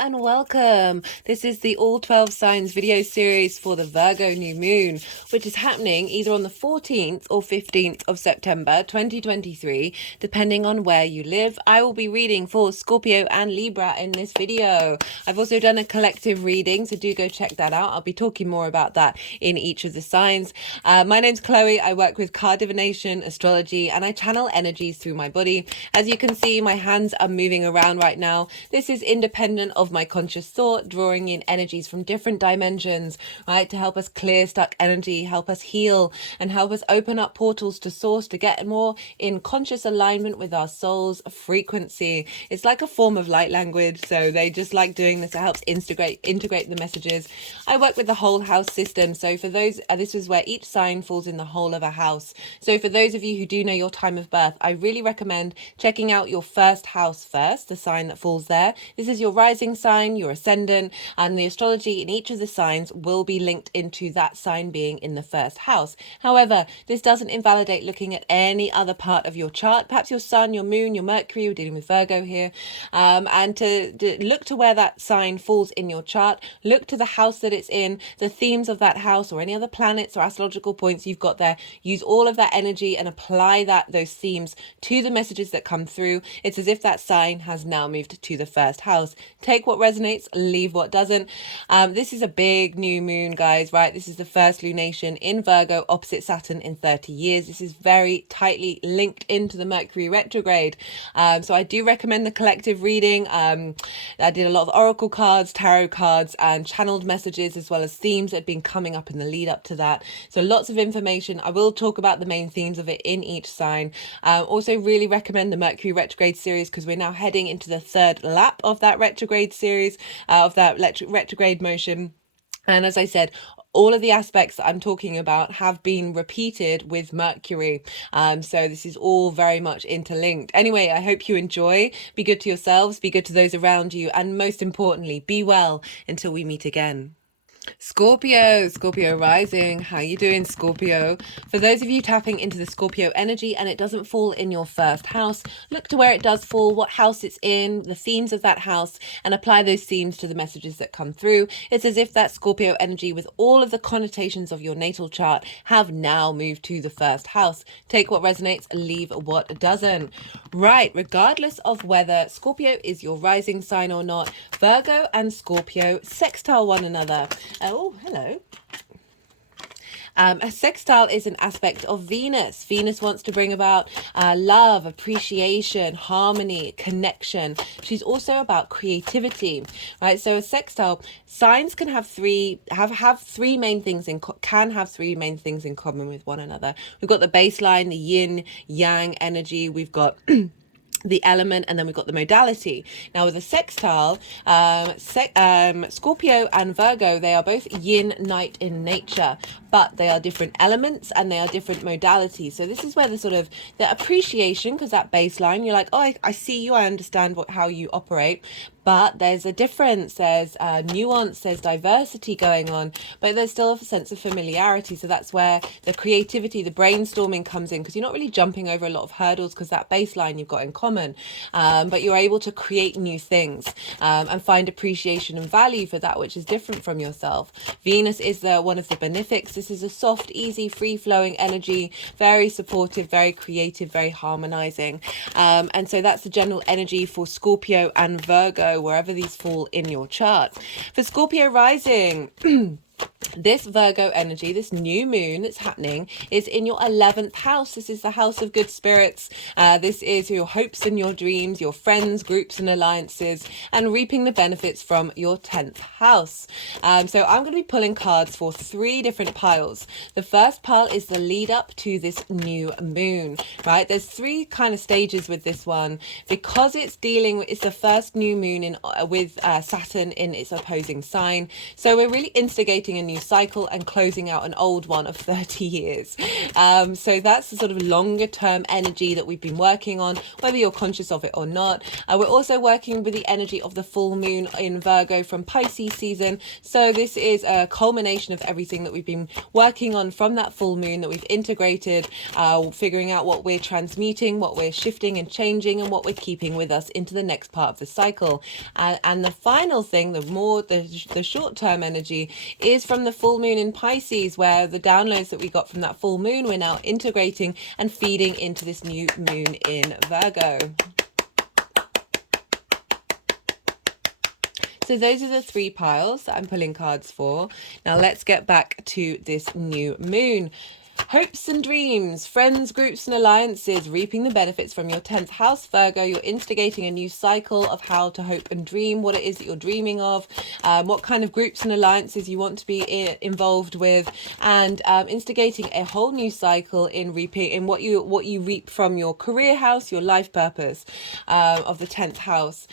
and welcome. This is the All 12 Signs video series for the Virgo New Moon, which is happening either on the 14th or 15th of September 2023, depending on where you live. I will be reading for Scorpio and Libra in this video. I've also done a collective reading, so do go check that out. I'll be talking more about that in each of the signs. My name's Chloe. I work with card divination, astrology, and I channel energies through my body. As you can see, my hands are moving around right now. This is independent of my conscious thought, drawing in energies from different dimensions, right, to help us clear stuck energy, help us heal, and help us open up portals to source to get more in conscious alignment with our soul's frequency. It's like a form of light language, so they just like doing this. It helps integrate the messages. I work with the whole house system, so for those, this is where each sign falls in the whole of a house. So for those of you who do know your time of birth, I really recommend checking out your first house first, the sign that falls there. This is your rising sign, your ascendant, and the astrology in each of the signs will be linked into that sign being in the first house. However, this doesn't invalidate looking at any other part of your chart, perhaps your sun, your moon, your Mercury. We're dealing with Virgo here, and to look to where that sign falls in your chart, look to the house that it's in, the themes of that house, or any other planets or astrological points you've got there. Use all of that energy and apply those themes to the messages that come through. It's as if that sign has now moved to the first house. Take what resonates, leave what doesn't. This is a big new moon, guys, right? This is the first lunation in Virgo opposite Saturn in 30 years. This is very tightly linked into the Mercury retrograde. So I do recommend the collective reading. I did a lot of oracle cards, tarot cards, and channeled messages, as well as themes that had been coming up in the lead up to that. So lots of information. I will talk about the main themes of it in each sign. Also really recommend the Mercury retrograde series, because we're now heading into the third lap of that retrograde series, of that retrograde motion. And as I said, all of the aspects that I'm talking about have been repeated with Mercury. So this is all very much interlinked. Anyway, I hope you enjoy. Be good to yourselves, be good to those around you, and most importantly, be well until we meet again. Scorpio rising. How you doing, Scorpio? For those of you tapping into the Scorpio energy and it doesn't fall in your first house, look to where it does fall, what house it's in, the themes of that house, and apply those themes to the messages that come through. It's as if that Scorpio energy, with all of the connotations of your natal chart, have now moved to the first house. Take what resonates, leave what doesn't. Right, regardless of whether Scorpio is your rising sign or not, Virgo and Scorpio sextile one another. Oh, hello. A sextile is an aspect of Venus. Venus wants to bring about love, appreciation, harmony, connection. She's also about creativity, right? So a sextile, signs can have three main things in common with one another. We've got the baseline, the yin yang energy. We've got the element, and then we've got the modality. Now with a sextile, Scorpio and Virgo, they are both yin night in nature, but they are different elements and they are different modalities. So this is where the appreciation, because that baseline, you're like, oh, I see you, I understand how you operate, but there's a difference, there's nuance, there's diversity going on, but there's still a sense of familiarity. So that's where the creativity, the brainstorming comes in, because you're not really jumping over a lot of hurdles, because that baseline you've got in common, but you're able to create new things and find appreciation and value for that which is different from yourself. Venus is one of the benefics. This is a soft, easy, free-flowing energy, very supportive, very creative, very harmonizing, and so that's the general energy for Scorpio and Virgo, wherever these fall in your chart. For Scorpio rising, this Virgo energy, this new moon that's happening, is in your 11th house. This is the house of good spirits. This is your hopes and your dreams, your friends, groups and alliances, and reaping the benefits from your 10th house. So I'm going to be pulling cards for 3 different piles. The first pile is the lead up to this new moon, right? There's 3 kind of stages with this one, because it's the first new moon with Saturn in its opposing sign. So we're really instigating a new a cycle and closing out an old one of 30 years. So that's the sort of longer term energy that we've been working on, whether you're conscious of it or not. We're also working with the energy of the full moon in Virgo from Pisces season. So this is a culmination of everything that we've been working on from that full moon that we've integrated, figuring out what we're transmuting, what we're shifting and changing, and what we're keeping with us into the next part of the cycle. And the final thing, the short-term energy, is from the full moon in Pisces, where the downloads that we got from that full moon we're now integrating and feeding into this new moon in Virgo. So those are the 3 piles that I'm pulling cards for. Now let's get back to this new moon. Hopes and dreams, friends, groups and alliances, reaping the benefits from your 10th house, Virgo. You're instigating a new cycle of how to hope and dream, what it is that you're dreaming of, what kind of groups and alliances you want to be involved with, and instigating a whole new cycle in reaping in what you reap from your career house, your life purpose of the 10th house.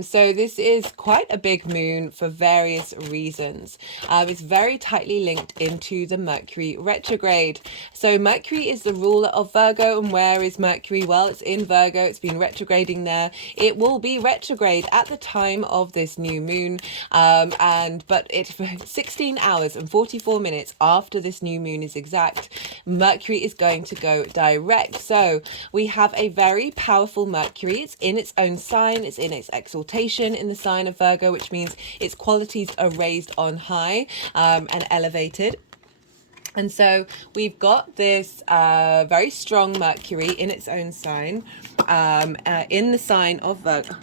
So this is quite a big moon for various reasons. It's very tightly linked into the Mercury retrograde. So Mercury is the ruler of Virgo, and where is Mercury? Well, it's in Virgo. It's been retrograding there. It will be retrograde at the time of this new moon, but it's 16 hours and 44 minutes after this new moon is exact. Mercury is going to go direct. So we have a very powerful Mercury. It's in its own sign. It's in its exaltation in the sign of Virgo, which means its qualities are raised on high and elevated. And so we've got this very strong Mercury in its own sign, in the sign of Virgo.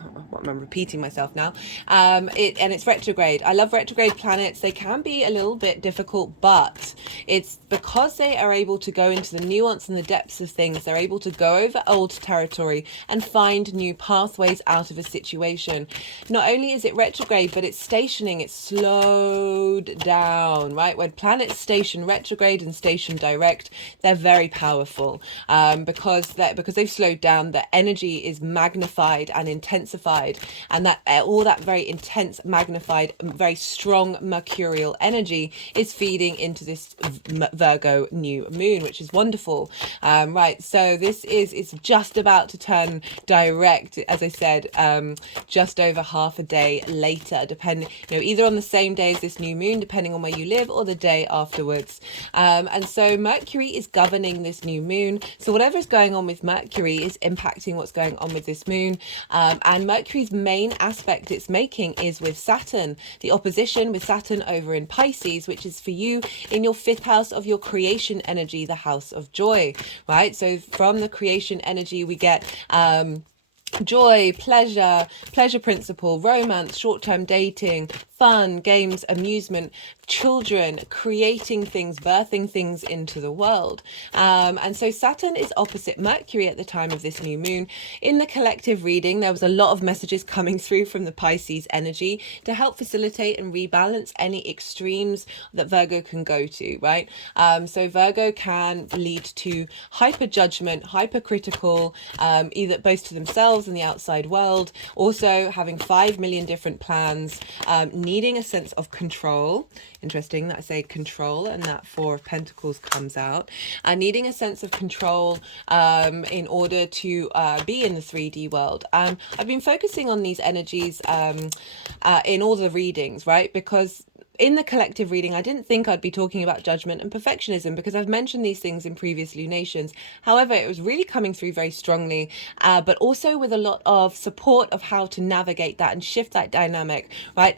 I'm repeating myself now. And it's retrograde. I love retrograde planets. They can be a little bit difficult, but it's because they are able to go into the nuance and the depths of things. They're able to go over old territory and find new pathways out of a situation. Not only is it retrograde, but it's stationing. It's slowed down, right? When planets station retrograde and station direct, they're very powerful because they've slowed down. The energy is magnified and intensified, and that all that very intense, magnified, very strong mercurial energy is feeding into this Virgo new moon, which is wonderful. Right, so it's just about to turn direct, as I said, just over half a day later, depending, either on the same day as this new moon, depending on where you live, or the day afterwards. And so Mercury is governing this new moon. So whatever is going on with Mercury is impacting what's going on with this moon. And Mercury's main aspect it's making is with Saturn, the opposition with Saturn over in Pisces, which is for you in your 5th house of your creation energy, the house of joy, right? So from the creation energy, we get joy, pleasure principle, romance, short-term dating, fun, games, amusement, children, creating things, birthing things into the world. And so Saturn is opposite Mercury at the time of this new moon. In the collective reading, there was a lot of messages coming through from the Pisces energy to help facilitate and rebalance any extremes that Virgo can go to, right? So Virgo can lead to hyper judgment, hypercritical, either both to themselves and the outside world, also having 5 million different plans, needing a sense of control. Interesting that I say control and that 4 of Pentacles comes out. Needing a sense of control in order to be in the 3D world. I've been focusing on these energies in all the readings, right? Because in the collective reading, I didn't think I'd be talking about judgment and perfectionism because I've mentioned these things in previous lunations. However, it was really coming through very strongly, but also with a lot of support of how to navigate that and shift that dynamic, right?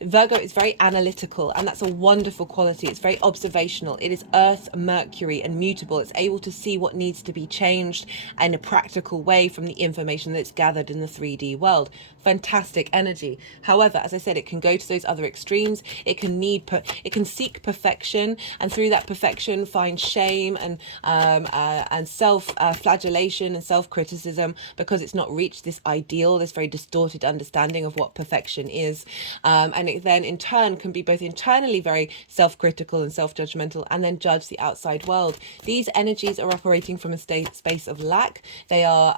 Virgo is very analytical, and that's a wonderful quality. It's very observational. It is Earth, Mercury, and mutable. It's able to see what needs to be changed in a practical way from the information that's gathered in the 3D world. Fantastic energy. However, as I said, it can go to those other extremes. It can seek perfection, and through that perfection find shame and self-flagellation and self-criticism because it's not reached this ideal, this very distorted understanding of what perfection is. And it then in turn can be both internally very self-critical and self-judgmental, and then judge the outside world. These energies are operating from a space of lack. They are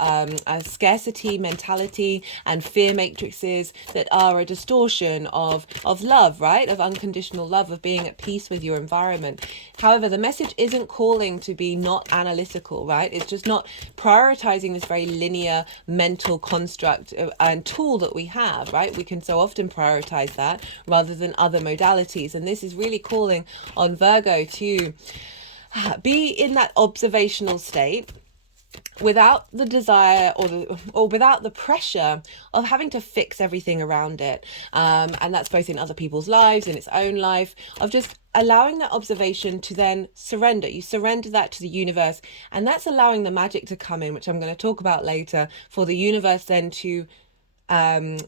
a scarcity mentality and fear matrices that are a distortion of love, right? right? Of unconditional love, of being at peace with your environment. However, the message isn't calling to be not analytical, right? It's just not prioritizing this very linear mental construct and tool that we have, right? We can so often prioritize that rather than other modalities. And this is really calling on Virgo to be in that observational state without the desire or without the pressure of having to fix everything around it, and that's both in other people's lives, in its own life, of just allowing that observation to then surrender. You surrender that to the universe, and that's allowing the magic to come in, which I'm going to talk about later, for the universe then to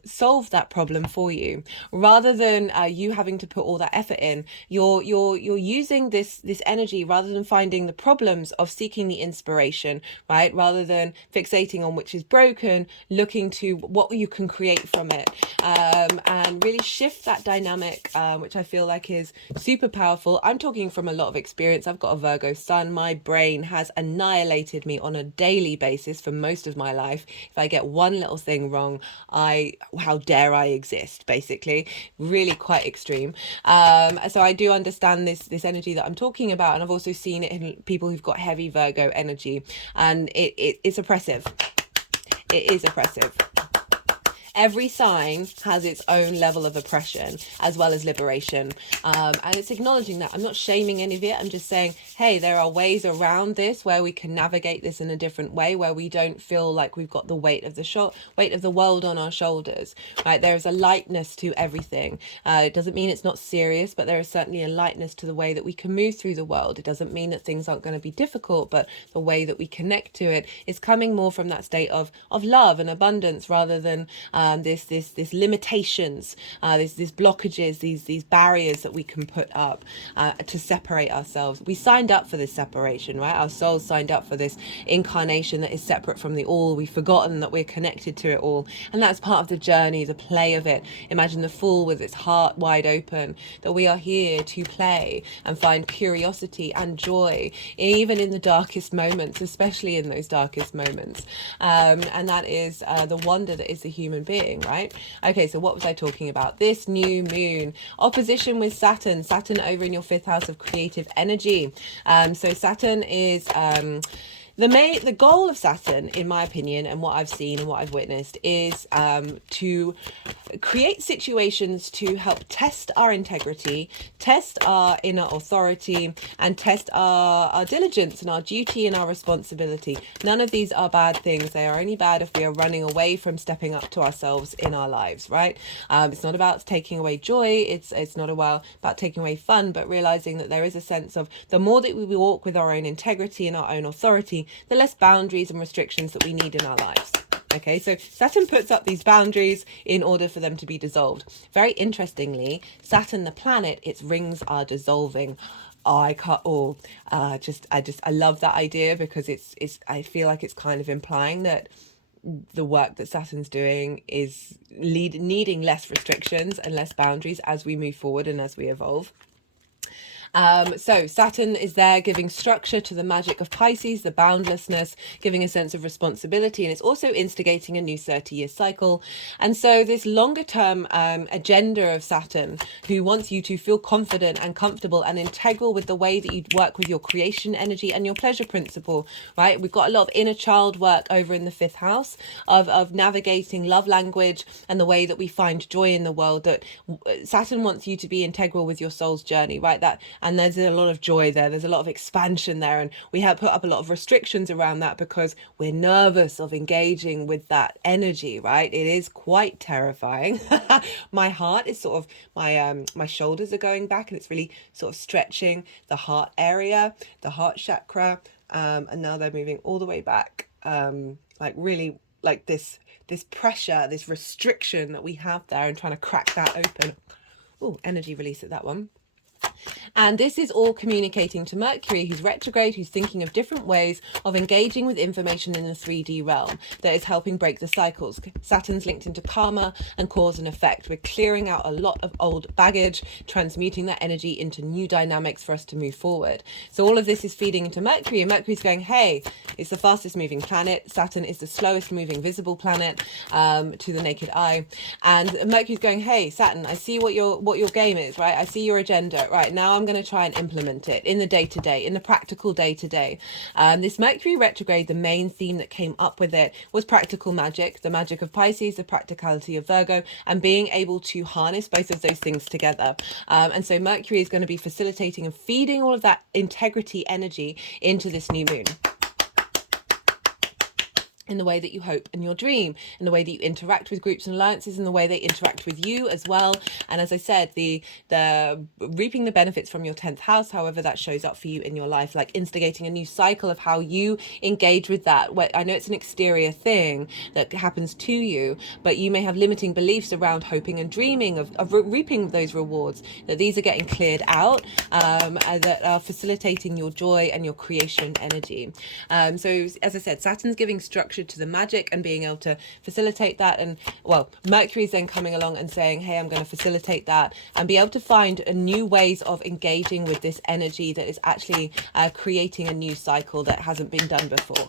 solve that problem for you, rather than you having to put all that effort in. You're using this energy, rather than finding the problems, of seeking the inspiration, right? Rather than fixating on which is broken, looking to what you can create from it, and really shift that dynamic, which I feel like is super powerful. I'm talking from a lot of experience. I've got a Virgo sun. My brain has annihilated me on a daily basis for most of my life. If I get one little thing wrong, how dare I exist, basically. Really quite extreme. So I do understand this energy that I'm talking about, and I've also seen it in people who've got heavy Virgo energy, and it's oppressive. It is oppressive. Every sign has its own level of oppression as well as liberation, and it's acknowledging that. I'm not shaming any of it. I'm just saying, hey, there are ways around this where we can navigate this in a different way, where we don't feel like we've got the weight of the world on our shoulders, right? There is a lightness to everything. It doesn't mean it's not serious, but there is certainly a lightness to the way that we can move through the world. It doesn't mean that things aren't going to be difficult, but the way that we connect to it is coming more from that state of love and abundance, rather than this limitations, these blockages, these barriers that we can put up to separate ourselves. We signed up for this separation, right? Our souls signed up for this incarnation that is separate from the all. We've forgotten that we're connected to it all, and that's part of the journey, the play of it. Imagine the fool with its heart wide open, that we are here to play and find curiosity and joy, even in the darkest moments, especially in those darkest moments, and that is the wonder that is the human being, right? Okay, so what was I talking about? This new moon opposition with Saturn over in your 5th house of creative energy. So Saturn is the goal of Saturn, in my opinion, and what I've seen and what I've witnessed, is to create situations to help test our integrity, test our inner authority, and test our diligence and our duty and our responsibility. None of these are bad things. They are only bad if we are running away from stepping up to ourselves in our lives, right? It's not about taking away joy. It's not about taking away fun, but realizing that there is a sense of, the more that we walk with our own integrity and our own authority, the less boundaries and restrictions that we need in our lives. Okay, so Saturn puts up these boundaries in order for them to be dissolved. Very interestingly, Saturn, the planet, its rings are dissolving. I love that idea, because I feel like it's kind of implying that the work that Saturn's doing is needing less restrictions and less boundaries as we move forward and as we evolve. So Saturn is there giving structure to the magic of Pisces, the boundlessness, giving a sense of responsibility, and it's also instigating a new 30-year cycle. And so this longer term agenda of Saturn, who wants you to feel confident and comfortable and integral with the way that you work with your creation energy and your pleasure principle, right? We've got a lot of inner child work over in the 5th house of navigating love language and the way that we find joy in the world. That Saturn wants you to be integral with your soul's journey, right? And there's a lot of joy there. There's a lot of expansion there. And we have put up a lot of restrictions around that because we're nervous of engaging with that energy, right? It is quite terrifying. My heart is sort of, my shoulders are going back, and it's really sort of stretching the heart area, the heart chakra. And now they're moving all the way back, like really like this pressure, this restriction that we have there, and trying to crack that open. Oh, energy release at that one. And this is all communicating to Mercury, who's retrograde, who's thinking of different ways of engaging with information in the 3D realm that is helping break the cycles. Saturn's linked into karma and cause and effect. We're clearing out a lot of old baggage, transmuting that energy into new dynamics for us to move forward. So all of this is feeding into Mercury, and Mercury's going, hey, it's the fastest moving planet. Saturn is the slowest moving visible planet to the naked eye. And Mercury's going, hey, Saturn, I see what your game is, right? I see your agenda. Right, now I'm going to try and implement it in the day-to-day, in the practical day-to-day. This Mercury retrograde, the main theme that came up with it was practical magic, the magic of Pisces, the practicality of Virgo, and being able to harness both of those things together. And so Mercury is going to be facilitating and feeding all of that integrity energy into this new moon, in the way that you hope and your dream, in the way that you interact with groups and alliances, in the way they interact with you as well. And as I said, the reaping the benefits from your 10th house, however that shows up for you in your life, like instigating a new cycle of how you engage with that. I know it's an exterior thing that happens to you, but you may have limiting beliefs around hoping and dreaming of reaping those rewards, that these are getting cleared out, that are facilitating your joy and your creation energy. So as I said, Saturn's giving structure to the magic and being able to facilitate that. And well, Mercury's then coming along and saying, hey, I'm going to facilitate that and be able to find new ways of engaging with this energy that is actually creating a new cycle that hasn't been done before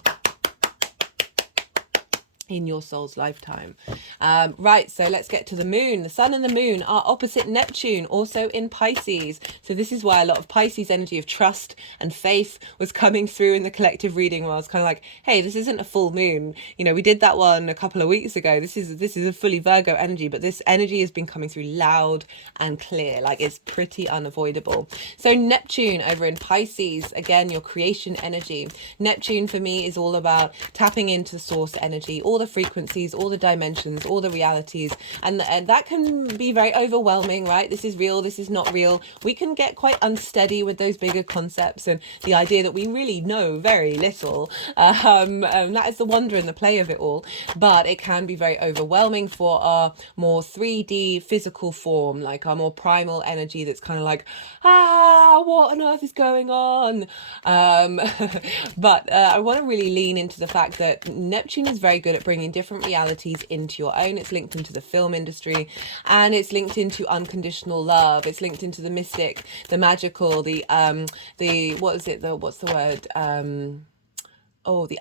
in your soul's lifetime. Right, so let's get to the moon. The sun and the moon are opposite Neptune, also in Pisces. So this is why a lot of Pisces energy of trust and faith was coming through in the collective reading, where I was kind of like, hey, this isn't a full moon. You know, we did that one a couple of weeks ago. This is a fully Virgo energy, but this energy has been coming through loud and clear, like it's pretty unavoidable. So Neptune over in Pisces, again, your creation energy. Neptune for me is all about tapping into the source energy, all the frequencies, all the dimensions, all the realities, and that can be very overwhelming, right? This is real, this is not real. We can get quite unsteady with those bigger concepts and the idea that we really know very little. That is the wonder and the play of it all, but it can be very overwhelming for our more 3D physical form, like our more primal energy that's kind of like, what on earth is going on? But I want to really lean into the fact that Neptune is very good at bringing different realities into your own. It's linked into the film industry, and it's linked into unconditional love. It's linked into the mystic, the magical, the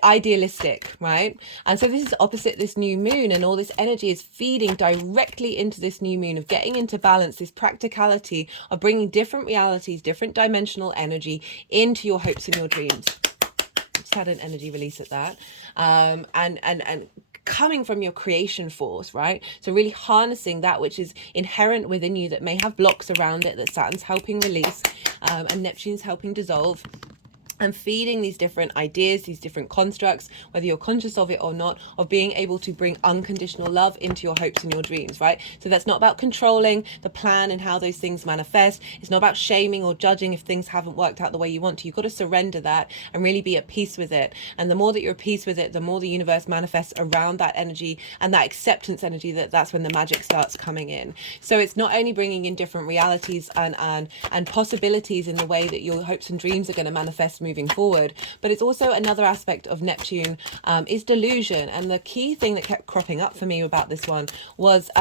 idealistic, right? And so this is opposite this new moon, and all this energy is feeding directly into this new moon of getting into balance, this practicality of bringing different realities, different dimensional energy into your hopes and your dreams. Just had an energy release at that. And coming from your creation force, right? So really harnessing that which is inherent within you that may have blocks around it that Saturn's helping release, and Neptune's helping dissolve, and feeding these different ideas, these different constructs, whether you're conscious of it or not, of being able to bring unconditional love into your hopes and your dreams, right? So that's not about controlling the plan and how those things manifest. It's not about shaming or judging if things haven't worked out the way you want to. You've got to surrender that and really be at peace with it. And the more that you're at peace with it, the more the universe manifests around that energy and that acceptance energy, that's when the magic starts coming in. So it's not only bringing in different realities and possibilities in the way that your hopes and dreams are going to manifest moving forward, but it's also another aspect of Neptune is delusion. And the key thing that kept cropping up for me about this one was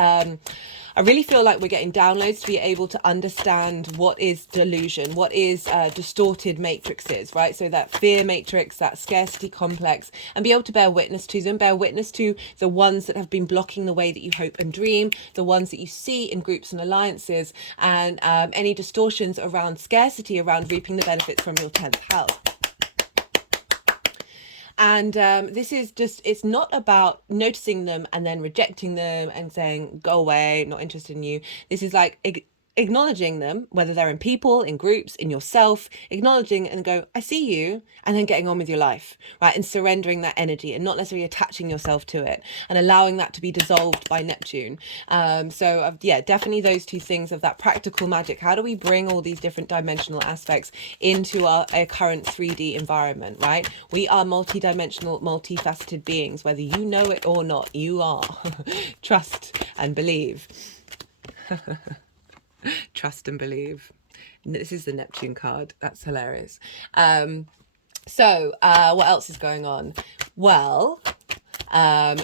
I really feel like we're getting downloads to be able to understand what is delusion, what is distorted matrices, right? So that fear matrix, that scarcity complex, and be able to bear witness to them, bear witness to the ones that have been blocking the way that you hope and dream, the ones that you see in groups and alliances, and any distortions around scarcity, around reaping the benefits from your 10th house. And this is just, it's not about noticing them and then rejecting them and saying, go away, not interested in you. This is like acknowledging them, whether they're in people, in groups, in yourself, acknowledging and go, I see you, and then getting on with your life, right? And surrendering that energy and not necessarily attaching yourself to it and allowing that to be dissolved by Neptune. Yeah, definitely those two things of that practical magic. How do we bring all these different dimensional aspects into our current 3D environment, right? We are multi-dimensional, multifaceted beings, whether you know it or not, you are. Trust and believe. Trust and believe. This is the Neptune card. That's hilarious. So what else is going on? Well,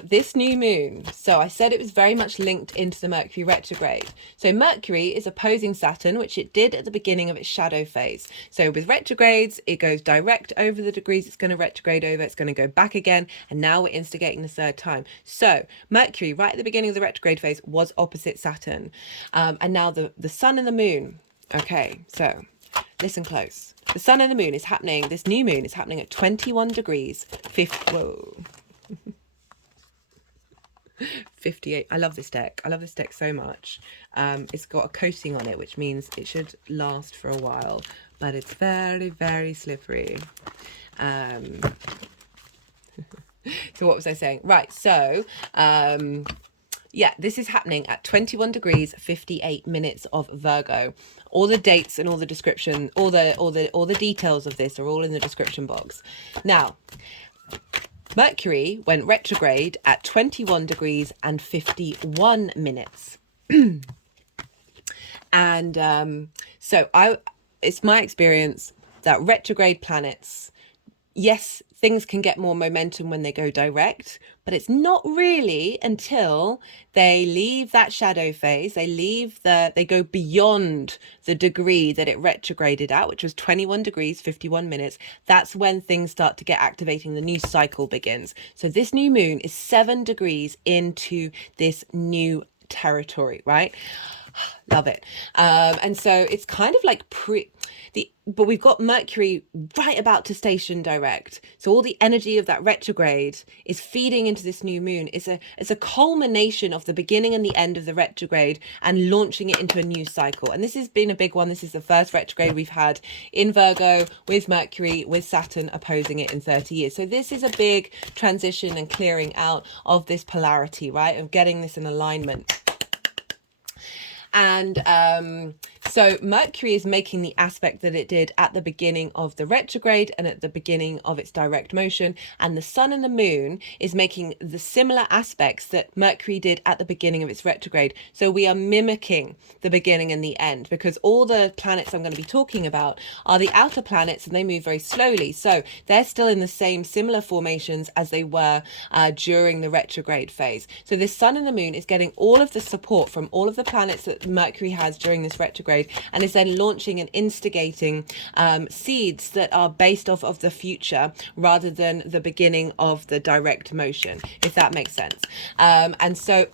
this new moon, so I said it was very much linked into the Mercury retrograde. So Mercury is opposing Saturn, which it did at the beginning of its shadow phase. So with retrogrades, it goes direct over the degrees it's going to retrograde over, it's going to go back again, and now we're instigating the third time. So Mercury, right at the beginning of the retrograde phase, was opposite Saturn. And now the sun and the moon. Okay, so listen close. The sun and the moon is happening, this new moon is happening at 21 degrees, 58. I love this deck. I love this deck so much. It's got a coating on it, which means it should last for a while, but it's very, very slippery. So what was I saying? Right, so yeah, this is happening at 21 degrees 58 minutes of Virgo. All the dates and all the description, all the details of this are all in the description box. Now, Mercury went retrograde at 21 degrees and 51 minutes. And so it's my experience that retrograde planets, yes, things can get more momentum when they go direct, but it's not really until they leave that shadow phase, they go beyond the degree that it retrograded at, which was 21 degrees, 51 minutes. That's when things start to get activating, the new cycle begins. So this new moon is 7 degrees into this new territory, right? Love it. And so it's kind of like but we've got Mercury right about to station direct. So all the energy of that retrograde is feeding into this new moon. It's a culmination of the beginning and the end of the retrograde and launching it into a new cycle. And this has been a big one. This is the first retrograde we've had in Virgo with Mercury, with Saturn opposing it in 30 years. So this is a big transition and clearing out of this polarity, right? Of getting this in alignment. And so Mercury is making the aspect that it did at the beginning of the retrograde and at the beginning of its direct motion. And the sun and the moon is making the similar aspects that Mercury did at the beginning of its retrograde. So we are mimicking the beginning and the end, because all the planets I'm going to be talking about are the outer planets and they move very slowly. So they're still in the same similar formations as they were during the retrograde phase. So the sun and the moon is getting all of the support from all of the planets that Mercury has during this retrograde, and is then launching and instigating seeds that are based off of the future rather than the beginning of the direct motion, if that makes sense. And so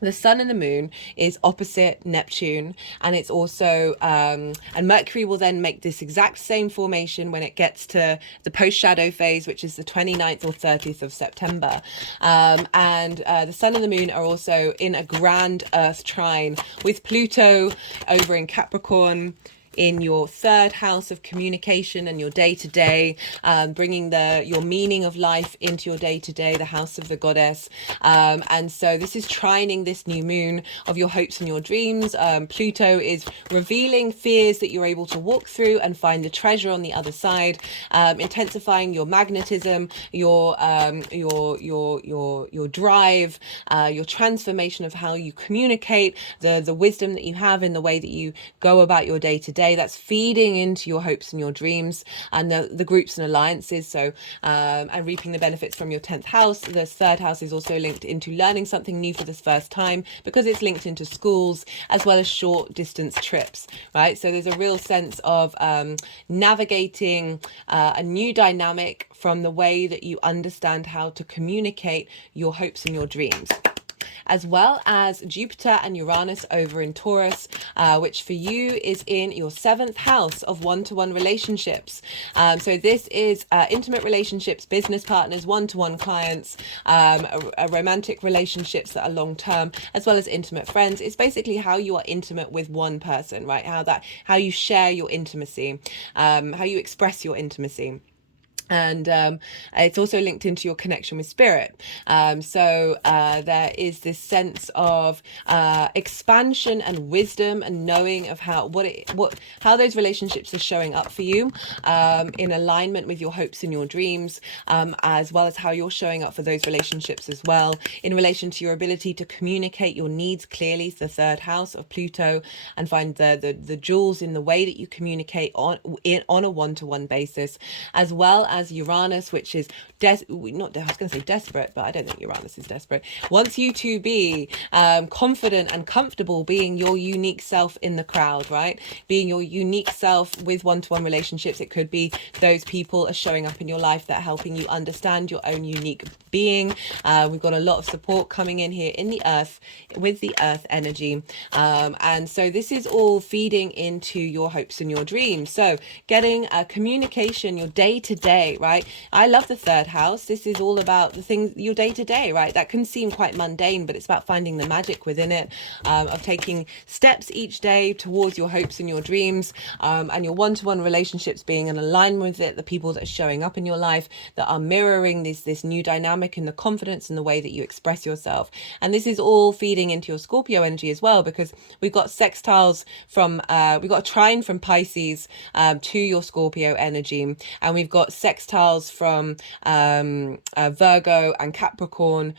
the sun and the moon is opposite Neptune, and it's also and Mercury will then make this exact same formation when it gets to the post-shadow phase, which is the 29th or 30th of September. And the sun and the moon are also in a grand Earth trine with Pluto over in Capricorn, in your third house of communication and your day-to-day, bringing your meaning of life into your day-to-day, the house of the goddess. And so this is trining this new moon of your hopes and your dreams. Pluto is revealing fears that you're able to walk through and find the treasure on the other side, intensifying your magnetism, your drive, your transformation of how you communicate, the wisdom that you have in the way that you go about your day-to-day. That's feeding into your hopes and your dreams and the groups and alliances. So and reaping the benefits from your 10th house. The third house is also linked into learning something new for the first time, because it's linked into schools as well as short distance trips, right? So there's a real sense of navigating a new dynamic from the way that you understand how to communicate your hopes and your dreams, as well as Jupiter and Uranus over in Taurus, which for you is in your 7th house of one-to-one relationships. So this is intimate relationships, business partners, one-to-one clients, romantic relationships that are long-term, as well as intimate friends. It's basically how you are intimate with one person, right? How you share your intimacy, how you express your intimacy. And it's also linked into your connection with spirit. So there is this sense of expansion and wisdom and knowing of how those relationships are showing up for you, in alignment with your hopes and your dreams, as well as how you're showing up for those relationships as well in relation to your ability to communicate your needs clearly. It's the third house of Pluto, and find the jewels in the way that you communicate on a one-to-one basis, as well as Uranus, which is I was going to say desperate, but I don't think Uranus is desperate. Wants you to be confident and comfortable being your unique self in the crowd, right? Being your unique self with one-to-one relationships. It could be those people are showing up in your life that are helping you understand your own unique being. We've got a lot of support coming in here in the earth with the earth energy, and so this is all feeding into your hopes and your dreams. So getting communication, your day-to-day, right? I love the third house. This is all about the things, your day-to-day, right? That can seem quite mundane, but it's about finding the magic within it, of taking steps each day towards your hopes and your dreams, and your one-to-one relationships being in alignment with it, the people that are showing up in your life that are mirroring this new dynamic in the confidence and the way that you express yourself. And this is all feeding into your Scorpio energy as well, because we've got sextiles from we've got a trine from Pisces to your Scorpio energy, and we've got sextiles from Virgo and Capricorn,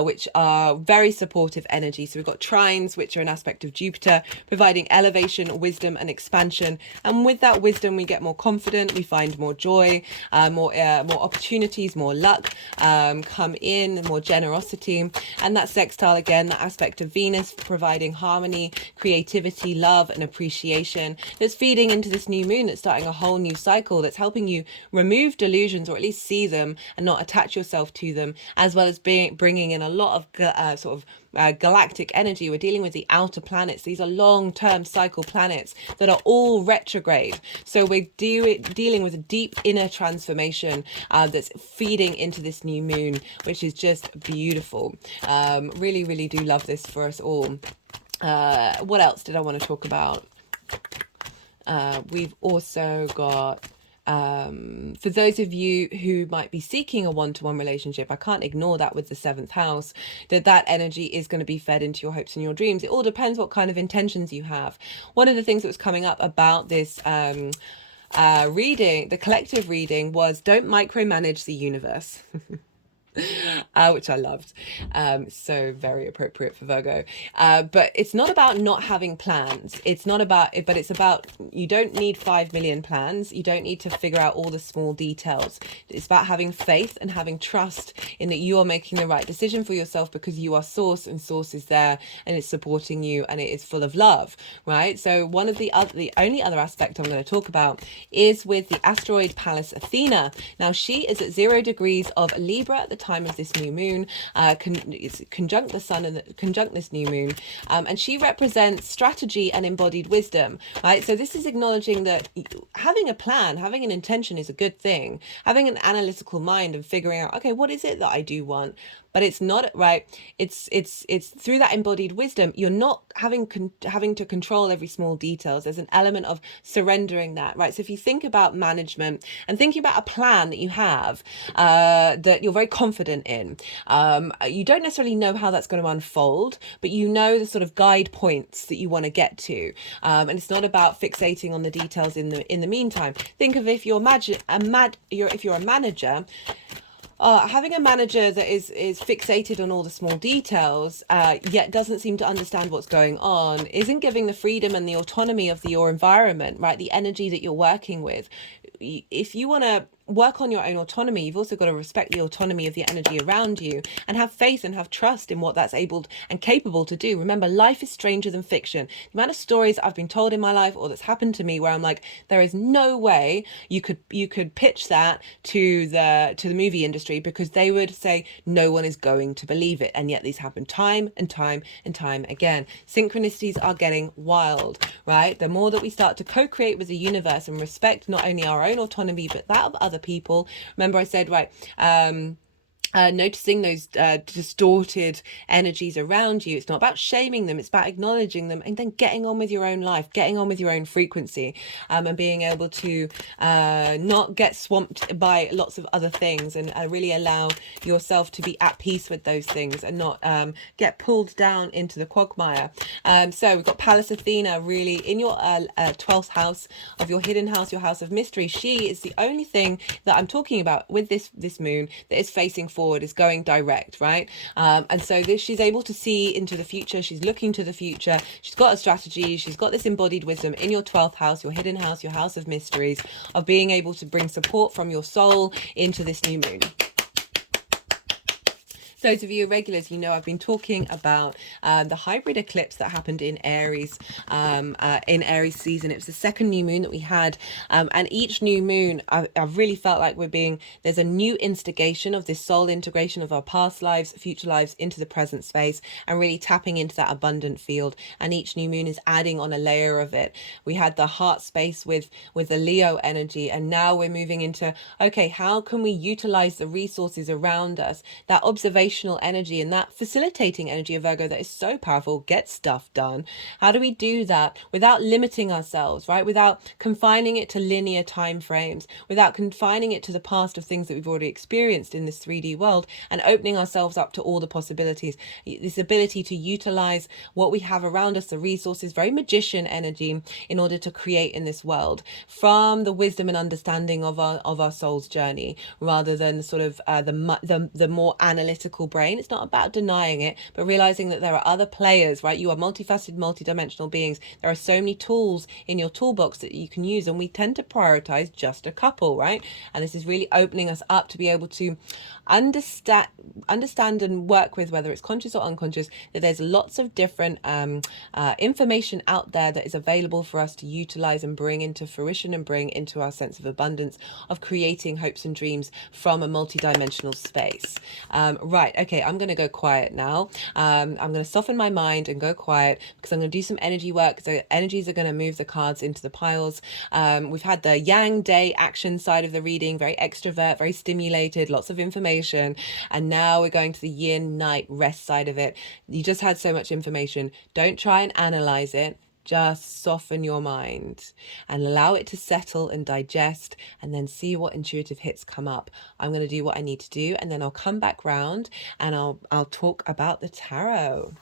which are very supportive energy. So we've got trines, which are an aspect of Jupiter, providing elevation, wisdom, and expansion. And with that wisdom, we get more confident, we find more joy, more opportunities, more luck come in, more generosity. And that sextile, again, that aspect of Venus, providing harmony, creativity, love, and appreciation. That's feeding into this new moon that's starting a whole new cycle, that's helping you remove delusions, or at least see them and not attach yourself to them, as well as bringing in a lot of galactic energy. We're dealing with the outer planets. These are long-term cycle planets that are all retrograde. So we're dealing with a deep inner transformation that's feeding into this new moon, which is just beautiful. Really, really do love this for us all. What else did I want to talk about? We've also got, for those of you who might be seeking a one-to-one relationship, I can't ignore that with the seventh house, that energy is going to be fed into your hopes and your dreams. It all depends what kind of intentions you have. One of the things that was coming up about this reading, the collective reading, was don't micromanage the universe. Which I loved. So very appropriate for Virgo. But it's not about not having plans. It's not about it, but it's about, you don't need 5 million plans. You don't need to figure out all the small details. It's about having faith and having trust in that you are making the right decision for yourself, because you are source, and source is there and it's supporting you, and it is full of love, right? So one of the only other aspect I'm going to talk about is with the asteroid Pallas Athena. Now she is at 0 degrees of Libra at the time of this new moon, conjunct the sun and conjunct this new moon, and she represents strategy and embodied wisdom, right? So this is acknowledging that having a plan, having an intention is a good thing, having an analytical mind and figuring out, okay, what is it that I do want? But it's not right. It's through that embodied wisdom, you're not having to control every small details. There's an element of surrendering that, right? So if you think about management and thinking about a plan that you have, that you're very confident in, you don't necessarily know how that's going to unfold, but you know the sort of guide points that you want to get to, and it's not about fixating on the details in the meantime. Think of if you're if you're a manager. Having a manager that is fixated on all the small details, yet doesn't seem to understand what's going on, isn't giving the freedom and the autonomy of your environment, right? The energy that you're working with. If you want to work on your own autonomy, you've also got to respect the autonomy of the energy around you and have faith and have trust in what that's able and capable to do. Remember, life is stranger than fiction. The amount of stories I've been told in my life, or that's happened to me, where I'm like, there is no way you could pitch that to the movie industry, because they would say no one is going to believe it, and yet these happen time and time and time again. Synchronicities are getting wild, right? The more that we start to co-create with the universe and respect not only our own autonomy but that of other people. Remember I said, right, noticing those distorted energies around you. It's not about shaming them, it's about acknowledging them and then getting on with your own life, getting on with your own frequency, and being able to not get swamped by lots of other things, and really allow yourself to be at peace with those things and not get pulled down into the quagmire. So we've got Pallas Athena really in your 12th house of your hidden house, your house of mystery. She is the only thing that I'm talking about with this moon that is facing forward, is going direct, right? And so she's able to see into the future. She's looking to the future. She's got a strategy. She's got this embodied wisdom in your 12th house, your hidden house, your house of mysteries, of being able to bring support from your soul into this new moon. Those of you irregulars, you know I've been talking about the hybrid eclipse that happened in Aries season. It was the second new moon that we had, and each new moon I've really felt like there's a new instigation of this soul integration of our past lives, future lives into the present space, and really tapping into that abundant field. And each new moon is adding on a layer of it. We had the heart space with the Leo energy, and now we're moving into, okay, how can we utilize the resources around us, that observation energy and that facilitating energy of Virgo that is so powerful, get stuff done. How do we do that without limiting ourselves, right? Without confining it to linear time frames, without confining it to the past of things that we've already experienced in this 3D world, and opening ourselves up to all the possibilities. This ability to utilize what we have around us, the resources, very magician energy, in order to create in this world from the wisdom and understanding of our soul's journey, rather than sort of the more analytical brain. It's not about denying it, but realizing that there are other players, right? You are multifaceted, multidimensional beings. There are so many tools in your toolbox that you can use, and we tend to prioritize just a couple, right? And this is really opening us up to be able to understand and work with, whether it's conscious or unconscious, that there's lots of different information out there that is available for us to utilize and bring into fruition and bring into our sense of abundance, of creating hopes and dreams from a multidimensional space. Right, okay, I'm going to go quiet now. I'm going to soften my mind and go quiet, because I'm going to do some energy work. So energies are going to move the cards into the piles. We've had the yang day action side of the reading, very extrovert, very stimulated, lots of information. And now we're going to the yin night rest side of it. You just had so much information. Don't try and analyze it. Just soften your mind and allow it to settle and digest, and then see what intuitive hits come up. I'm going to do what I need to do, and then I'll come back round and I'll talk about the tarot.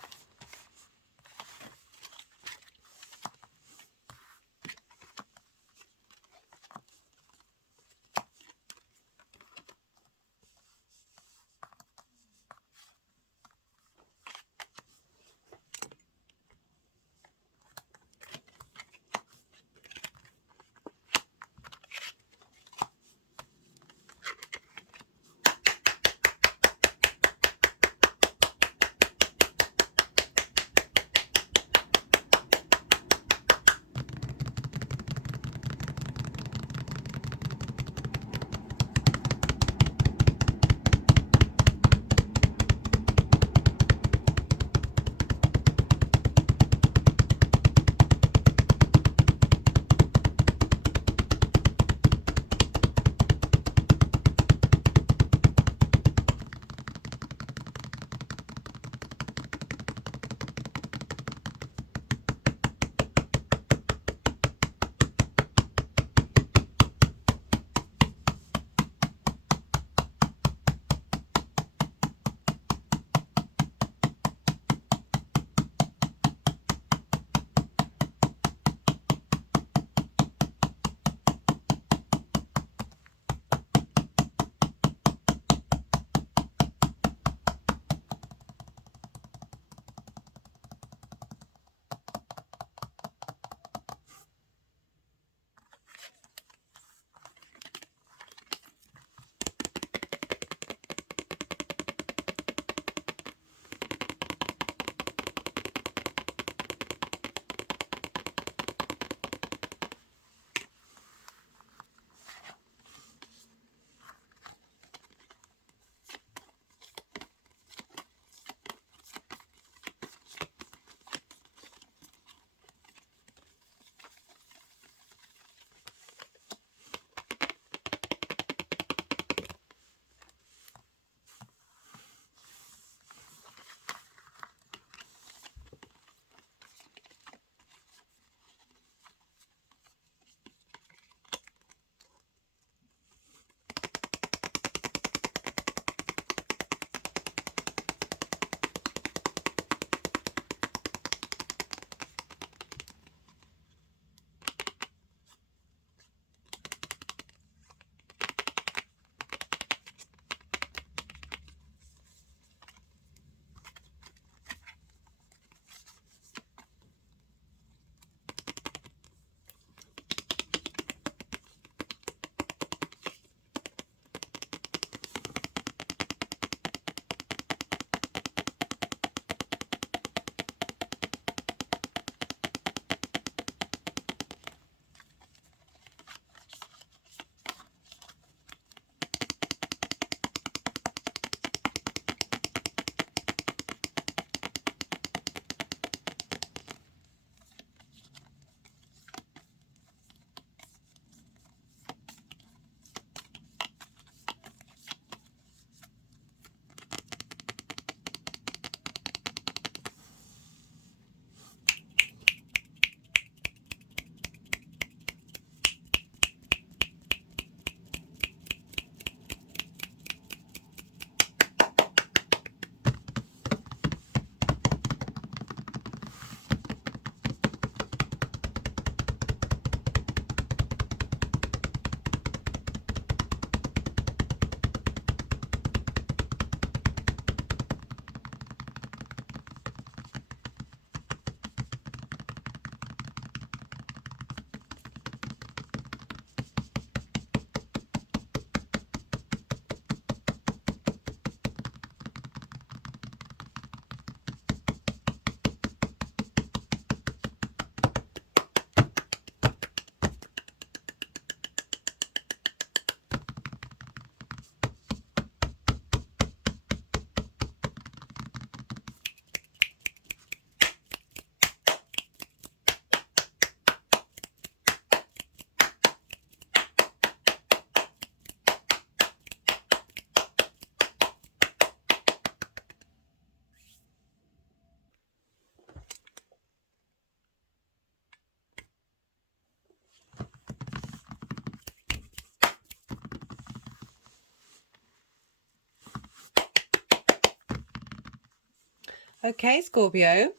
Okay, Scorpio.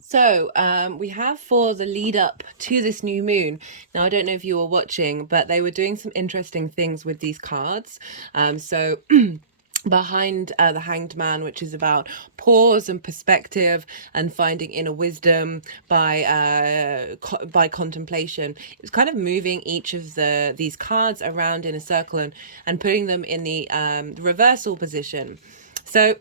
So we have for the lead up to this new moon. Now, I don't know if you were watching, but they were doing some interesting things with these cards. So behind the Hanged Man, which is about pause and perspective and finding inner wisdom by contemplation, it was kind of moving each of these cards around in a circle and putting them in the reversal position. So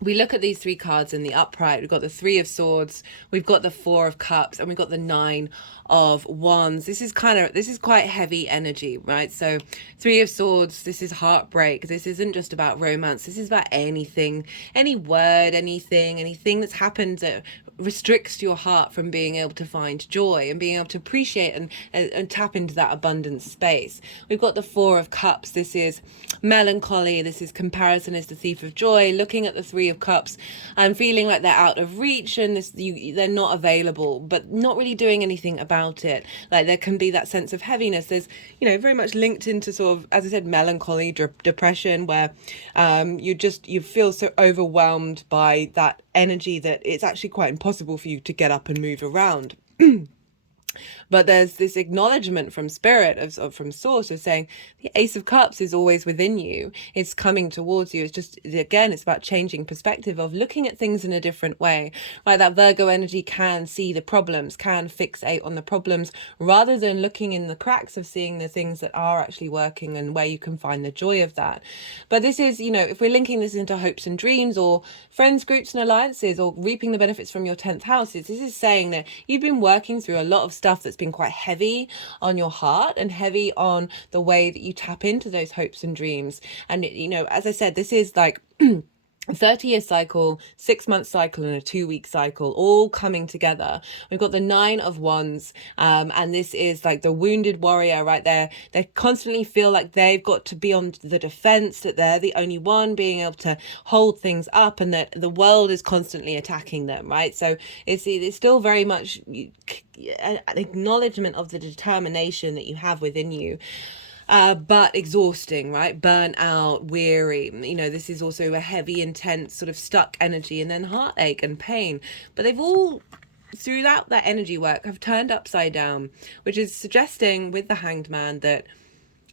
we look at these three cards in the upright. We've got the Three of Swords, we've got the Four of Cups, and we've got the Nine of Wands. This is quite heavy energy, right? So Three of Swords, this is heartbreak. This isn't just about romance. This is about anything, any word, anything that's happened that restricts your heart from being able to find joy and being able to appreciate and tap into that abundance space. We've got the Four of Cups. This is melancholy. This is comparison is the thief of joy. Looking at the Three of Cups and feeling like they're out of reach and they're not available, but not really doing anything about it. Like there can be that sense of heaviness. There's, very much linked into sort of, as I said, melancholy, depression, where you feel so overwhelmed by that energy that it's actually quite impossible for you to get up and move around. But there's this acknowledgement from spirit, from source, of saying the Ace of Cups is always within you. It's coming towards you. It's just, again, it's about changing perspective, of looking at things in a different way. Right, that Virgo energy can see the problems, can fixate on the problems, rather than looking in the cracks of seeing the things that are actually working and where you can find the joy of that. But this is, if we're linking this into hopes and dreams, or friends, groups and alliances, or reaping the benefits from your 10th house, this is saying that you've been working through a lot of stuff that's been quite heavy on your heart and heavy on the way that you tap into those hopes and dreams. And as I said, this is like 30-year cycle, 6-month cycle, and a 2-week cycle all coming together. We've got the Nine of Wands, and this is like the wounded warrior right there. They constantly feel like they've got to be on the defense, that they're the only one being able to hold things up, and that the world is constantly attacking them, right? So it's still very much an acknowledgement of the determination that you have within you. But exhausting, right? Burnt out, weary. This is also a heavy, intense, sort of stuck energy, and then heartache and pain. But they've all, throughout that energy work, have turned upside down, which is suggesting with the Hanged Man that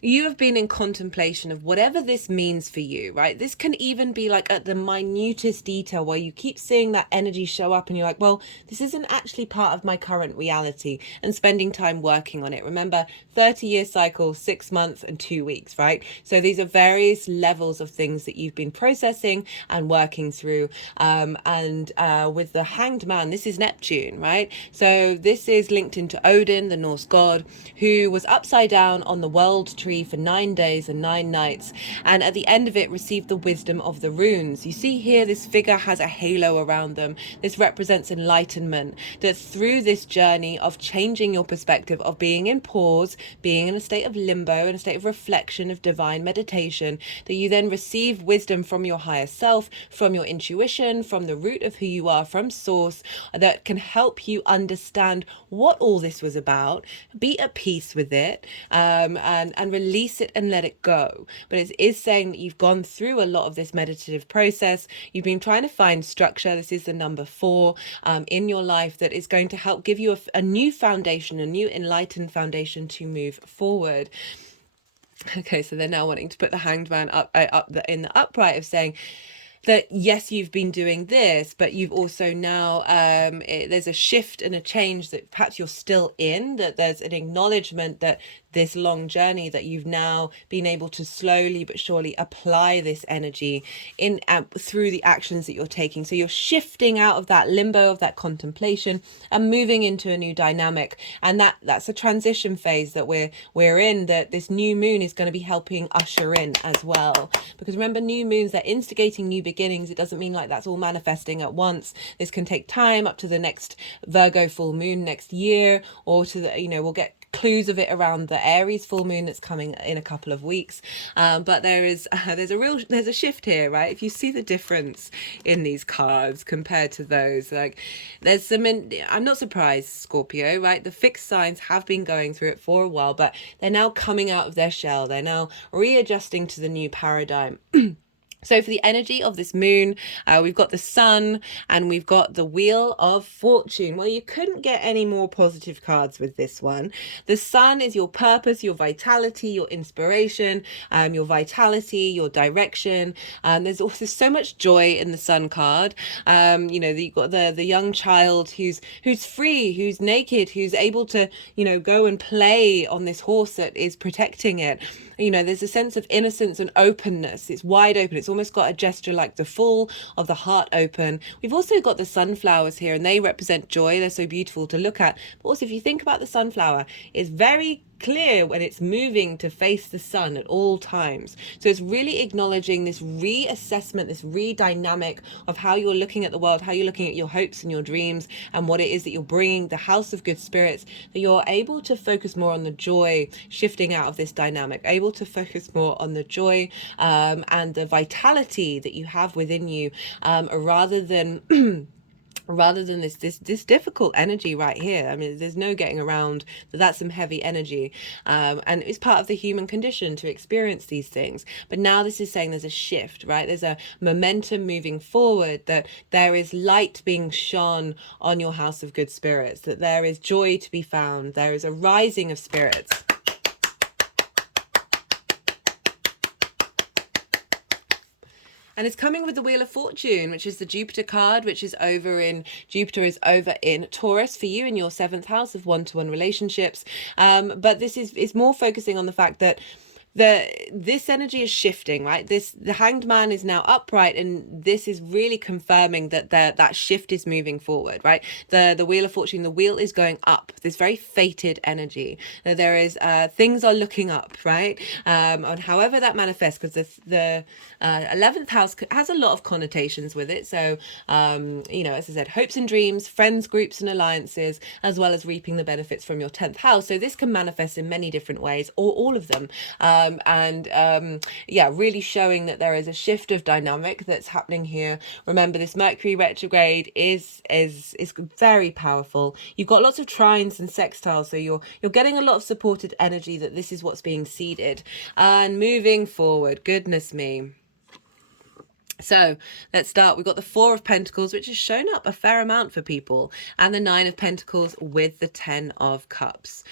you have been in contemplation of whatever this means for you, right? This can even be like at the minutest detail, where you keep seeing that energy show up and you're like, well, this isn't actually part of my current reality, and spending time working on it. Remember, 30-year cycle, 6 months and 2 weeks, right? So these are various levels of things that you've been processing and working through. With the Hanged Man, this is Neptune, right? So this is linked into Odin, the Norse god, who was upside down on the world tree for 9 days and 9 nights, and at the end of it received the wisdom of the runes. You see here, this figure has a halo around them. This represents enlightenment, that through this journey of changing your perspective, of being in pause, being in a state of limbo, in a state of reflection, of divine meditation, that you then receive wisdom from your higher self, from your intuition, from the root of who you are, from source, that can help you understand what all this was about, be at peace with it, and release it and let it go. But it is saying that you've gone through a lot of this meditative process. You've been trying to find structure. This is the number 4 in your life, that is going to help give you a new foundation, a new enlightened foundation to move forward. Okay, so they're now wanting to put the Hanged Man up in the upright, of saying that yes, you've been doing this, but you've also now there's a shift and a change that perhaps you're still in, that there's an acknowledgement that this long journey, that you've now been able to slowly but surely apply this energy in through the actions that you're taking. So you're shifting out of that limbo, of that contemplation, and moving into a new dynamic. And that's a transition phase that we're in, that this new moon is going to be helping usher in as well. Because remember, new moons, they're instigating new beginnings. It doesn't mean like that's all manifesting at once. This can take time, up to the next Virgo full moon next year, or to the, we'll get clues of it around the Aries full moon that's coming in a couple of weeks. But there's a shift here, right? If you see the difference in these cards compared to those, like there's some, I'm not surprised, Scorpio, right? The fixed signs have been going through it for a while, but they're now coming out of their shell. They're now readjusting to the new paradigm. So for the energy of this moon, we've got the sun and we've got the wheel of fortune. Well, you couldn't get any more positive cards with this one. The sun is your purpose, your vitality, your inspiration, your vitality, your direction. There's also so much joy in the sun card. You've got the young child who's free, who's naked, who's able to, go and play on this horse that is protecting it. There's a sense of innocence and openness. It's wide open. It's almost got a gesture like the full of the heart open. We've also got the sunflowers here, and they represent joy. They're so beautiful to look at. But also, if you think about the sunflower, it's very clear when it's moving to face the sun at all times. So it's really acknowledging this reassessment, this re-dynamic of how you're looking at the world, how you're looking at your hopes and your dreams, and what it is that you're bringing, the house of good spirits, that you're able to focus more on the joy, shifting out of this dynamic, able to focus more on the joy and the vitality that you have within you, rather than this difficult energy right here. I mean, there's no getting around that's some heavy energy, and it's part of the human condition to experience these things. But now this is saying there's a shift, right? There's a momentum moving forward, that there is light being shone on your house of good spirits, that there is joy to be found, there is a rising of spirits. And it's coming with the Wheel of Fortune, which is the Jupiter card, which is Jupiter is over in Taurus for you in your 7th house of one-to-one relationships. But this is more focusing on the fact that this energy is shifting, right? The Hanged Man is now upright, and this is really confirming that shift is moving forward, right? The Wheel of Fortune, the wheel is going up. This very fated energy. There is things are looking up, right? On however that manifests, because the 11th house has a lot of connotations with it. So as I said, hopes and dreams, friends, groups, and alliances, as well as reaping the benefits from your 10th house. So this can manifest in many different ways, or all of them. Really showing that there is a shift of dynamic that's happening here. Remember, this Mercury retrograde is very powerful. You've got lots of trines and sextiles, so you're getting a lot of supported energy that this is what's being seeded. And moving forward, goodness me. So let's start. We've got the 4 of Pentacles, which has shown up a fair amount for people, and the 9 of Pentacles with the 10 of Cups.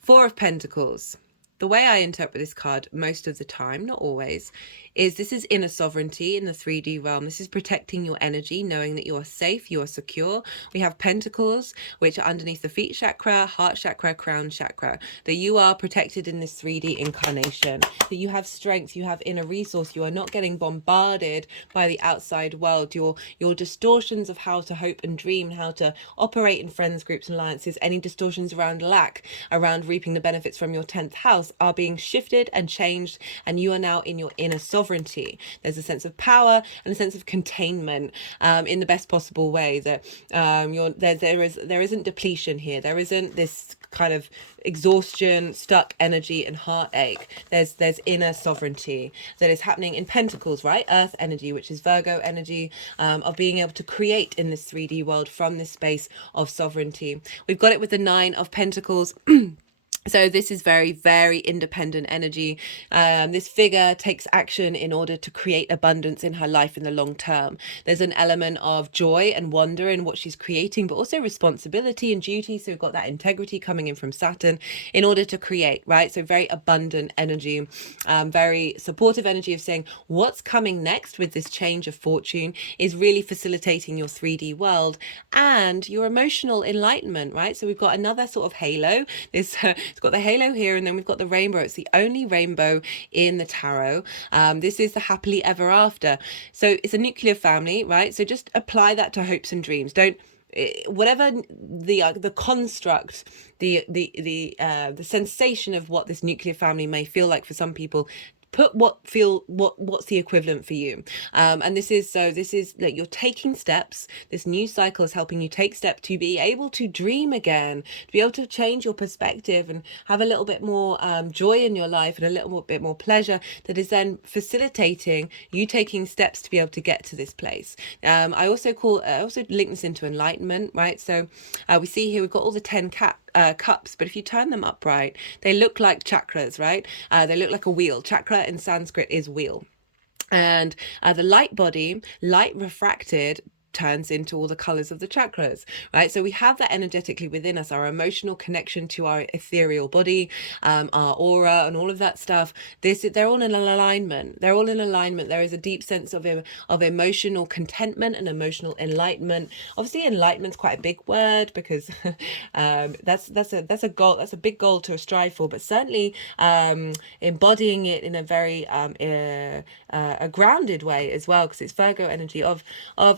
4 of Pentacles. The way I interpret this card most of the time, not always, is this is inner sovereignty in the 3D realm. This is protecting your energy, knowing that you are safe, you are secure. We have pentacles, which are underneath the feet chakra, heart chakra, crown chakra, that you are protected in this 3D incarnation, that you have strength, you have inner resource, you are not getting bombarded by the outside world. Your distortions of how to hope and dream, how to operate in friends, groups, and alliances, any distortions around lack, around reaping the benefits from your 10th house, are being shifted and changed, and you are now in your inner sovereignty. There's a sense of power and a sense of containment in the best possible way, that there isn't depletion here. There isn't this kind of exhaustion, stuck energy, and heartache. There's inner sovereignty that is happening in Pentacles, right? Earth energy, which is Virgo energy, of being able to create in this 3D world from this space of sovereignty. We've got it with the 9 of Pentacles. So this is very, very independent energy. This figure takes action in order to create abundance in her life in the long term. There's an element of joy and wonder in what she's creating, but also responsibility and duty. So we've got that integrity coming in from Saturn in order to create, right? So very abundant energy, very supportive energy of saying what's coming next with this change of fortune is really facilitating your 3D world and your emotional enlightenment, right? So we've got another sort of halo. It's got the halo here, and then we've got the rainbow. It's the only rainbow in the tarot. This is the happily ever after. So it's a nuclear family, right? So just apply that to hopes and dreams. Don't whatever the construct, the sensation of what this nuclear family may feel like for some people, put what's the equivalent for you. And this is like you're taking steps. This new cycle is helping you take steps to be able to dream again, to be able to change your perspective and have a little bit more joy in your life and a little bit more pleasure, that is then facilitating you taking steps to be able to get to this place. I also link this into enlightenment, right? So we see here we've got all the 10 cups, but if you turn them upright, they look like chakras, right? They look like a wheel. Chakra in Sanskrit is wheel. And the light body, light refracted, turns into all the colors of the chakras, right? So we have that energetically within us, our emotional connection to our ethereal body, our aura, and all of that stuff. They're all in alignment. They're all in alignment. There is a deep sense of emotional contentment and emotional enlightenment. Obviously, enlightenment's quite a big word, because that's a goal. That's a big goal to strive for. But certainly embodying it in a very a grounded way as well, because it's Virgo energy of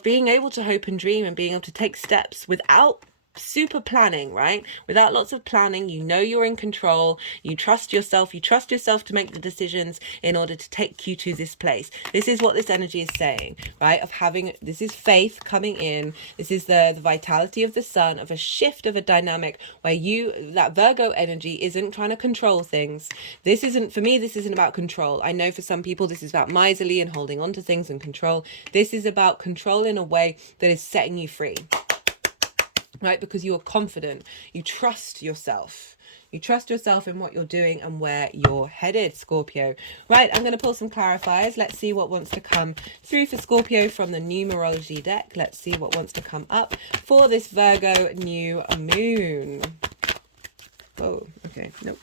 being able to hope and dream, and being able to take steps without super planning, right? Without lots of planning. You know you're in control. You trust yourself to make the decisions in order to take you to this place. This is what this energy is saying, right? Of having, this is faith coming in. This is the vitality of the sun, of a shift, of a dynamic where that Virgo energy isn't trying to control things. This isn't, for me, this isn't about control. I know for some people this is about miserly and holding on to things and control. This is about control in a way that is setting you free, right? Because you are confident, you trust yourself. You trust yourself in what you're doing and where you're headed, Scorpio. Right, I'm going to pull some clarifiers. Let's see what wants to come through for Scorpio from the numerology deck. Let's see what wants to come up for this Virgo new moon. Oh, okay, nope.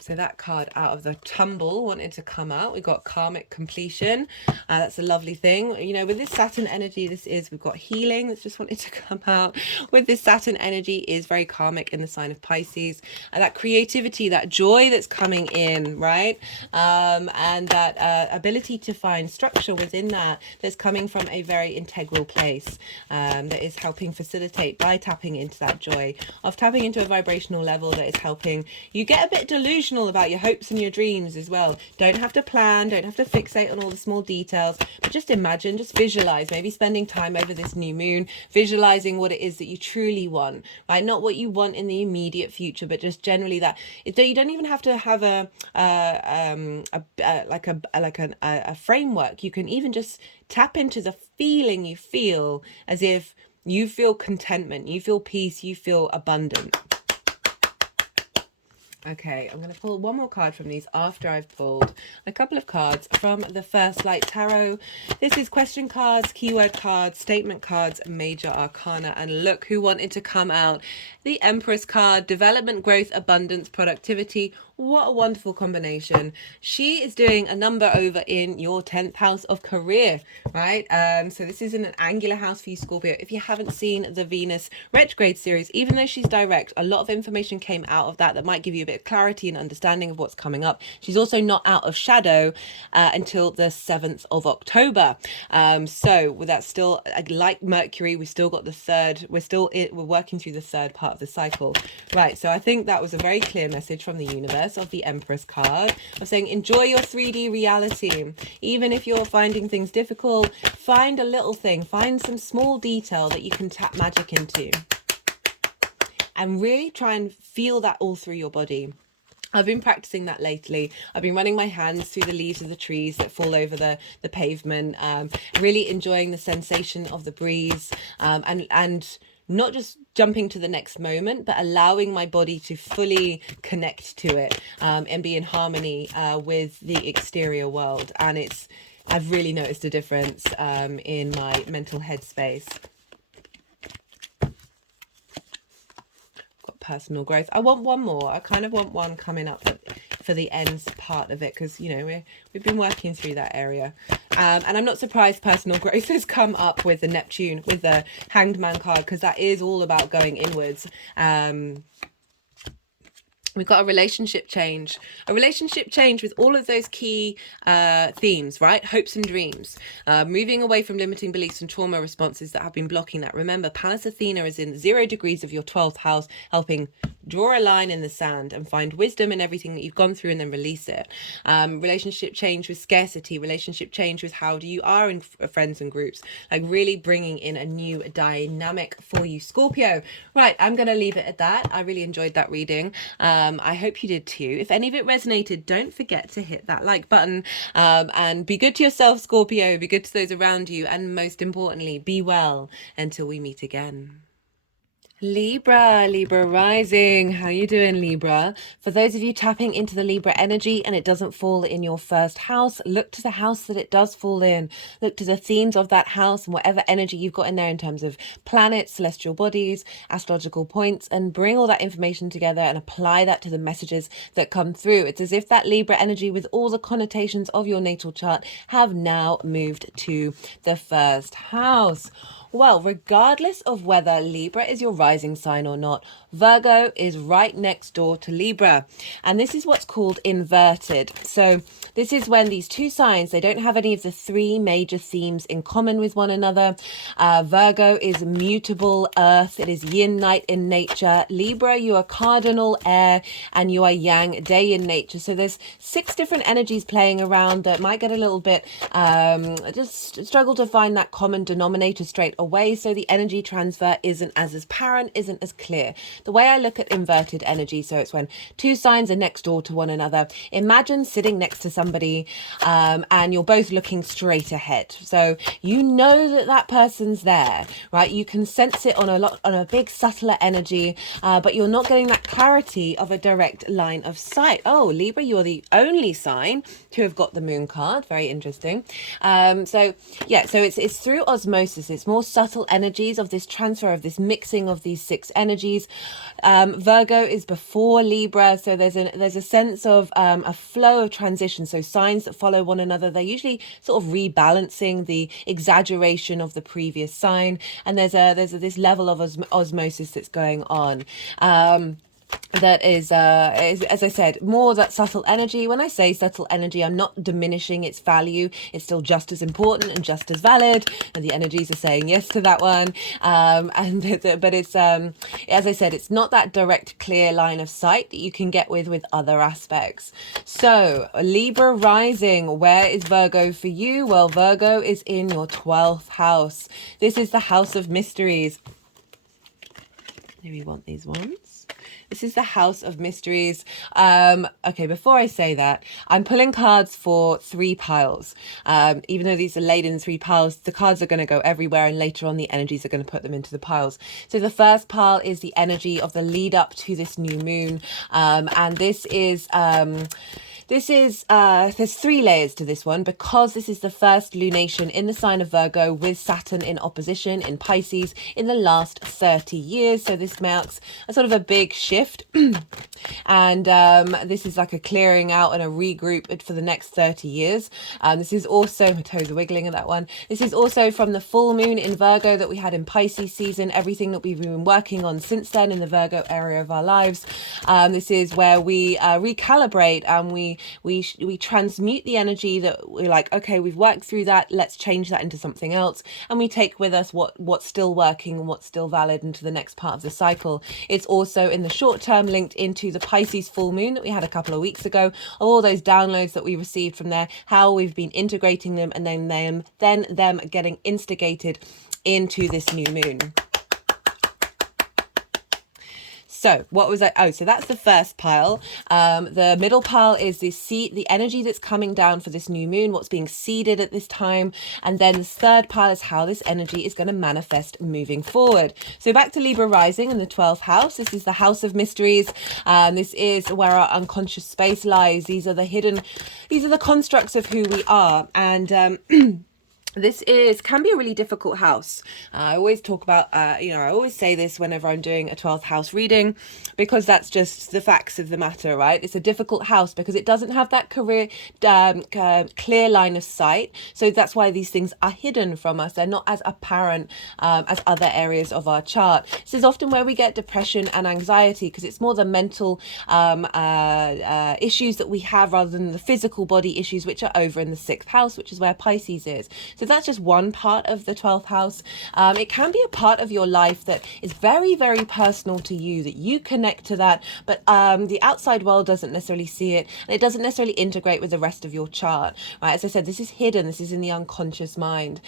So that card out of the tumble wanted to come out. We got karmic completion. That's a lovely thing. You know, with this Saturn energy, we've got healing that's just wanted to come out. With this Saturn energy is very karmic in the sign of Pisces. And that creativity, that joy that's coming in, right? And that ability to find structure within that's coming from a very integral place, that is helping facilitate by tapping into that joy, of tapping into a vibrational level that is helping you get a bit delusional about your hopes and your dreams as well. Don't have to plan, don't have to fixate on all the small details, but just imagine, just visualize, maybe spending time over this new moon, visualizing what it is that you truly want, right? Not what you want in the immediate future, but just generally that you don't even have to have a framework. You can even just tap into the feeling you feel, as if you feel contentment, you feel peace, you feel abundant. Okay, I'm going to pull one more card from these after I've pulled a couple of cards from the First Light Tarot. This is question cards, keyword cards, statement cards, major arcana. And look who wanted to come out. The Empress card, development, growth, abundance, productivity. What a wonderful combination. She is doing a number over in your 10th house of career, right? So this is in an angular house for you, Scorpio. If you haven't seen the Venus retrograde series, even though she's direct, a lot of information came out of that might give you a bit of clarity and understanding of what's coming up. She's also not out of shadow until the 7th of October. So with that, still like Mercury, we still got the third, we're working through the third part of the cycle, right? So I think that was a very clear message from the universe of the Empress card, of saying enjoy your 3D reality. Even if you're finding things difficult, find a little thing, find some small detail that you can tap magic into, and really try and feel that all through your body. I've been practicing that lately. I've been running my hands through the leaves of the trees that fall over the pavement, really enjoying the sensation of the breeze, and not just jumping to the next moment, but allowing my body to fully connect to it, and be in harmony with the exterior world. And I've really noticed a difference in my mental headspace. Personal growth. I want one more. I kind of want one coming up for the ends part of it, because you know we've been working through that area, and I'm not surprised personal growth has come up with the Neptune, with the Hanged Man card, because that is all about going inwards. We've got a relationship change with all of those key themes, right? Hopes and dreams, moving away from limiting beliefs and trauma responses that have been blocking that. Remember, Pallas Athena is in 0 degrees of your 12th house, helping draw a line in the sand and find wisdom in everything that you've gone through and then release it. Relationship change with scarcity, relationship change with how you are in friends and groups, like really bringing in a new dynamic for you, Scorpio. Right, I'm going to leave it at that. I really enjoyed that reading. I hope you did too. If any of it resonated, don't forget to hit that like button, and be good to yourself, Scorpio. Be good to those around you, and most importantly, be well until we meet again. Libra rising. How you doing, Libra? For those of you tapping into the Libra energy and it doesn't fall in your first house, look to the house that it does fall in. Look to the themes of that house and whatever energy you've got in there in terms of planets, celestial bodies, astrological points, and bring all that information together and apply that to the messages that come through. It's as if that Libra energy with all the connotations of your natal chart have now moved to the first house. Well, regardless of whether Libra is your rising sign or not, Virgo is right next door to Libra. And this is what's called inverted. So this is when these two signs, they don't have any of the three major themes in common with one another. Virgo is mutable earth. It is yin, night in nature. Libra, you are cardinal air, and you are yang, day in nature. So there's 6 different energies playing around that might get a little bit, just struggle to find that common denominator straight away, so the energy transfer isn't as apparent, isn't as clear. The way I look at inverted energy, so it's when 2 signs are next door to one another. Imagine sitting next to somebody and you're both looking straight ahead. So you know that that person's there, right? You can sense it on a big subtler energy, but you're not getting that clarity of a direct line of sight. Oh, Libra, you're the only sign to have got the moon card. Very interesting. So it's through osmosis. It's more subtle energies of this transfer, of this mixing of these 6 energies. Virgo is before Libra, so there's a sense of a flow of transition. So signs that follow one another, they're usually sort of rebalancing the exaggeration of the previous sign, and there's this level of osmosis that's going on. That is, as I said, more that subtle energy. When I say subtle energy, I'm not diminishing its value. It's still just as important and just as valid, and the energies are saying yes to that one. But it's, as I said, it's not that direct, clear line of sight that you can get with other aspects. So, Libra rising, where is Virgo for you? Well, Virgo is in your 12th house. This is the house of mysteries. Maybe we want these ones. This is the house of mysteries. Okay, before I say that, I'm pulling cards for 3 piles. Even though these are laid in 3 piles, the cards are going to go everywhere, and later on the energies are going to put them into the piles. So the first pile is the energy of the lead up to this new moon. And this is... there's 3 layers to this one, because this is the first lunation in the sign of Virgo with Saturn in opposition in Pisces in the last 30 years. So this marks a sort of a big shift. And this is like a clearing out and a regroup for the next 30 years. This is also, my toes are wiggling at that one. This is also from the full moon in Virgo that we had in Pisces season, everything that we've been working on since then in the Virgo area of our lives. This is where we recalibrate and we transmute the energy that we're like, okay, we've worked through that, let's change that into something else, and we take with us what's still working and what's still valid into the next part of the cycle. It's also in the short term linked into the Pisces full moon that we had a couple of weeks ago, all those downloads that we received from there, how we've been integrating them, and then them getting instigated into this new moon. So what was I? Oh, so that's the first pile. The middle pile is the energy that's coming down for this new moon, what's being seeded at this time. And then the third pile is how this energy is going to manifest moving forward. So back to Libra rising in the 12th house. This is the house of mysteries. This is where our unconscious space lies. These are the constructs of who we are. And, this can be a really difficult house. I always talk about, I always say this whenever I'm doing a 12th house reading, because that's just the facts of the matter, right? It's a difficult house because it doesn't have that clear line of sight. So that's why these things are hidden from us. They're not as apparent as other areas of our chart. This is often where we get depression and anxiety, because it's more the mental issues that we have rather than the physical body issues, which are over in the 6th house, which is where Pisces is. So that's just one part of the 12th house. It can be a part of your life that is very, very personal to you, that you connect to that, but the outside world doesn't necessarily see it, and it doesn't necessarily integrate with the rest of your chart, right? As I said, this is hidden. This is in the unconscious mind.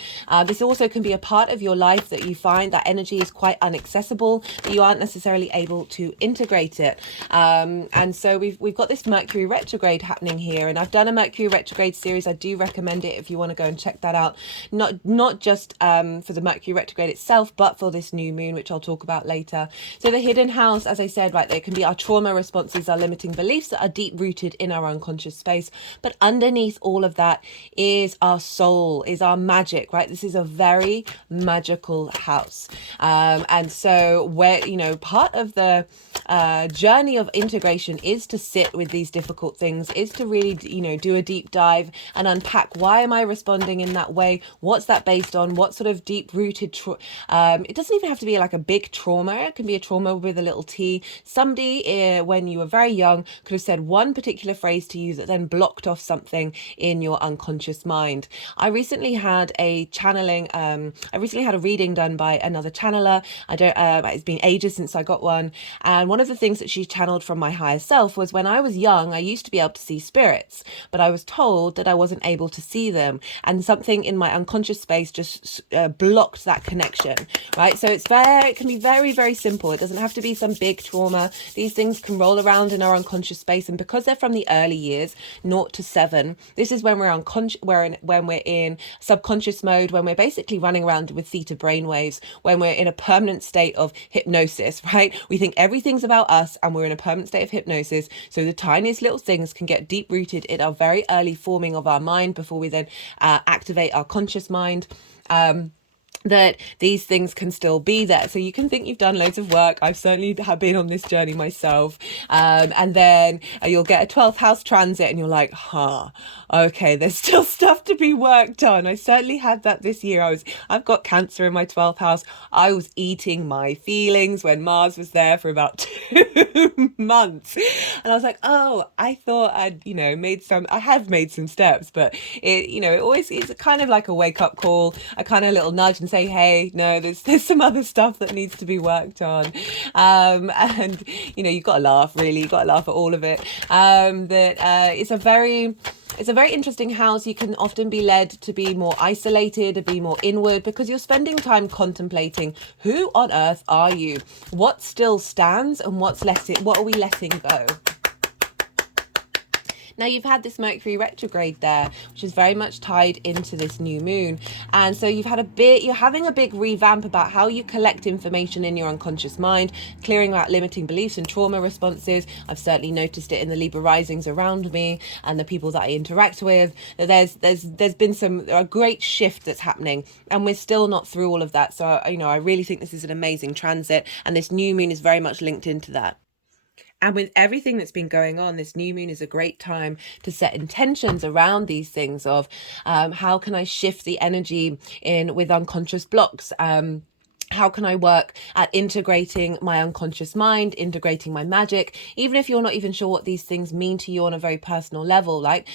This also can be a part of your life that you find that energy is quite inaccessible, that you aren't necessarily able to integrate it. And so we've got this Mercury retrograde happening here, and I've done a Mercury retrograde series. I do recommend it if you want to go and check that out. not just for the Mercury retrograde itself, but for this new moon, which I'll talk about later. So the hidden house, as I said, right, there can be our trauma responses, our limiting beliefs that are deep rooted in our unconscious space. But underneath all of that is our soul, is our magic, right? This is a very magical house. And so where, you know, part of the journey of integration is to sit with these difficult things, is to really, you know, do a deep dive and unpack, why am I responding in that way? What's that based on? What sort of deep rooted it doesn't even have to be like a big trauma. It can be a trauma with a little t. Somebody when you were very young could have said one particular phrase to you that then blocked off something in your unconscious mind. I recently had a reading done by another channeler. It's been ages since I got one, and one of the things that she channeled from my higher self was, when I was young, I used to be able to see spirits, but I was told that I wasn't able to see them, and something in my unconscious space just blocked that connection, right? So it can be very, very simple. It doesn't have to be some big trauma. These things can roll around in our unconscious space, and because they're from the early years, 0 to 7, this is when we're unconscious, when we're in subconscious mode, when we're basically running around with theta brainwaves, when we're in a permanent state of hypnosis, right? We think everything's about us, and we're in a permanent state of hypnosis. So the tiniest little things can get deep rooted in our very early forming of our mind before we then activate our conscious mind. That these things can still be there. So you can think you've done loads of work. I've certainly been on this journey myself. And then you'll get a 12th house transit and you're like, okay, there's still stuff to be worked on. I certainly had that this year. I've got Cancer in my 12th house. I was eating my feelings when Mars was there for about 2 months. And I was like, I thought I have made some steps, but it always is kind of like a wake up call, a kind of little nudge and say, hey, no, there's some other stuff that needs to be worked on. And you've got to laugh, really. You've got to laugh at all of it. It's a very interesting house. You can often be led to be more isolated, to be more inward, because you're spending time contemplating, who on earth are you? What still stands and what are we letting go? Now, you've had this Mercury retrograde there, which is very much tied into this new moon. And so you're having a big revamp about how you collect information in your unconscious mind, clearing out limiting beliefs and trauma responses. I've certainly noticed it in the Libra risings around me and the people that I interact with. There's been a great shift that's happening, and we're still not through all of that. So, I really think this is an amazing transit, and this new moon is very much linked into that. And with everything that's been going on, this new moon is a great time to set intentions around these things of how can I shift the energy in with unconscious blocks? How can I work at integrating my unconscious mind, integrating my magic, even if you're not even sure what these things mean to you on a very personal level, like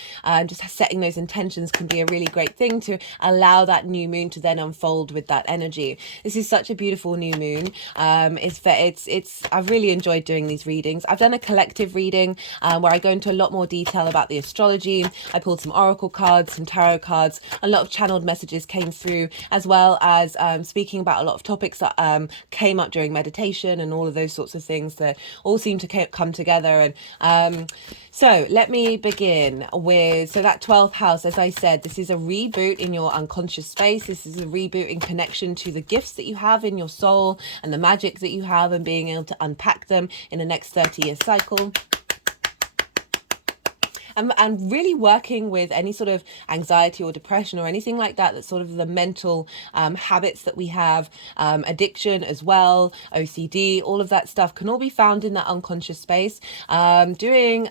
just setting those intentions can be a really great thing to allow that new moon to then unfold with that energy. This is such a beautiful new moon. I've really enjoyed doing these readings. I've done a collective reading where I go into a lot more detail about the astrology. I pulled some oracle cards, some tarot cards, a lot of channeled messages came through, as well as speaking about a lot of topics that came up during meditation and all of those sorts of things that all seem to come together. And so let me begin with, that 12th house, as I said, this is a reboot in your unconscious space. This is a reboot in connection to the gifts that you have in your soul and the magic that you have, and being able to unpack them in the next 30-year cycle. And really working with any sort of anxiety or depression or anything like that, that's sort of the mental habits that we have, addiction as well, OCD, all of that stuff can all be found in that unconscious space. Doing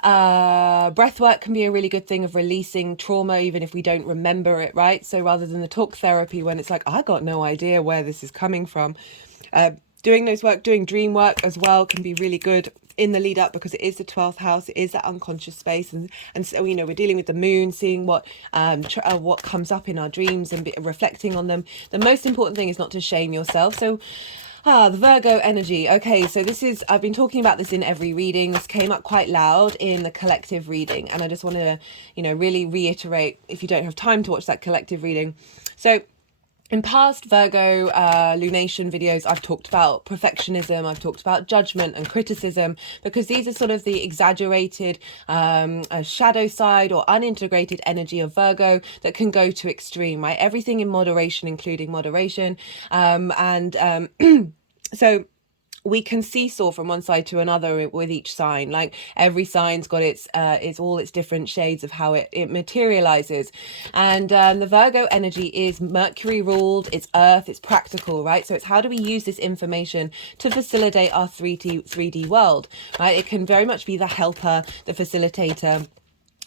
breath work can be a really good thing of releasing trauma, even if we don't remember it, right? So rather than the talk therapy when it's like, I got no idea where this is coming from, doing dream work as well can be really good in the lead up, because it is the 12th house, it is that unconscious space, and so we're dealing with the moon, seeing what comes up in our dreams and reflecting on them. The most important thing is not to shame yourself. So the Virgo energy. Okay, so I've been talking about this in every reading. This came up quite loud in the collective reading, and I just want to really reiterate, if you don't have time to watch that collective reading. So In past Virgo lunation videos, I've talked about perfectionism, I've talked about judgment and criticism, because these are sort of the exaggerated shadow side or unintegrated energy of Virgo that can go to extreme, right? Everything in moderation, including moderation. So we can seesaw from one side to another with each sign. Like every sign's got its all its different shades of how it materializes. And the Virgo energy is Mercury ruled, it's earth, it's practical, right? So it's how do we use this information to facilitate our 3D world, right? It can very much be the helper, the facilitator.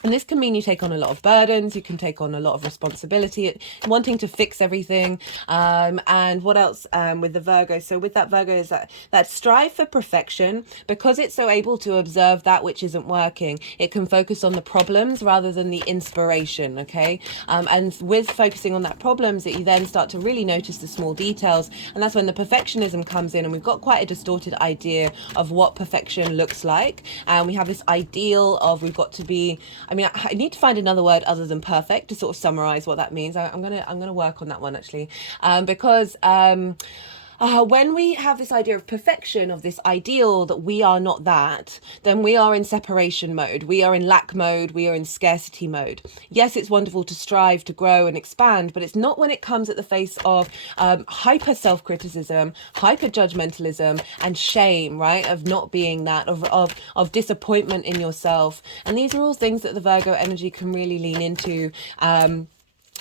And this can mean you take on a lot of burdens, you can take on a lot of responsibility, wanting to fix everything. And what else with the Virgo? So with that Virgo is that strive for perfection, because it's so able to observe that which isn't working. It can focus on the problems rather than the inspiration, okay? And with focusing on that problems, that you then start to really notice the small details. And that's when the perfectionism comes in, and we've got quite a distorted idea of what perfection looks like. And we have this ideal of we've got to be, I mean, I need to find another word other than perfect to sort of summarize what that means. I'm gonna work on that one actually, because when we have this idea of perfection, of this ideal that we are not that, then we are in separation mode. We are in lack mode. We are in scarcity mode. Yes, it's wonderful to strive, to grow and expand, but it's not when it comes at the face of hyper self-criticism, hyper judgmentalism, and shame, right? Of not being that, of disappointment in yourself. And these are all things that the Virgo energy can really lean into.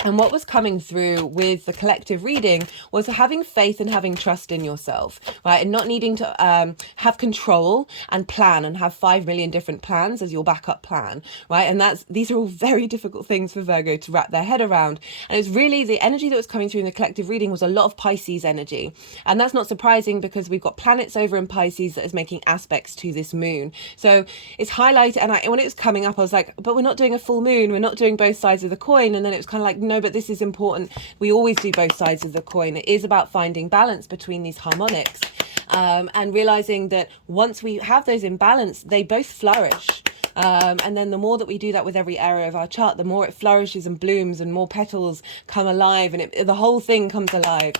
And what was coming through with the collective reading was having faith and having trust in yourself, right? And not needing to have control and plan and have 5 million different plans as your backup plan, right? And these are all very difficult things for Virgo to wrap their head around. And it's really the energy that was coming through in the collective reading was a lot of Pisces energy. And that's not surprising because we've got planets over in Pisces that is making aspects to this moon. So it's highlighted. And when it was coming up, I was like, but we're not doing a full moon. We're not doing both sides of the coin. And then it was kind of like, no, but this is important. We always do both sides of the coin. It is about finding balance between these harmonics, and realizing that once we have those in balance, they both flourish. And then the more that we do that with every area of our chart, the more it flourishes and blooms and more petals come alive, and the whole thing comes alive.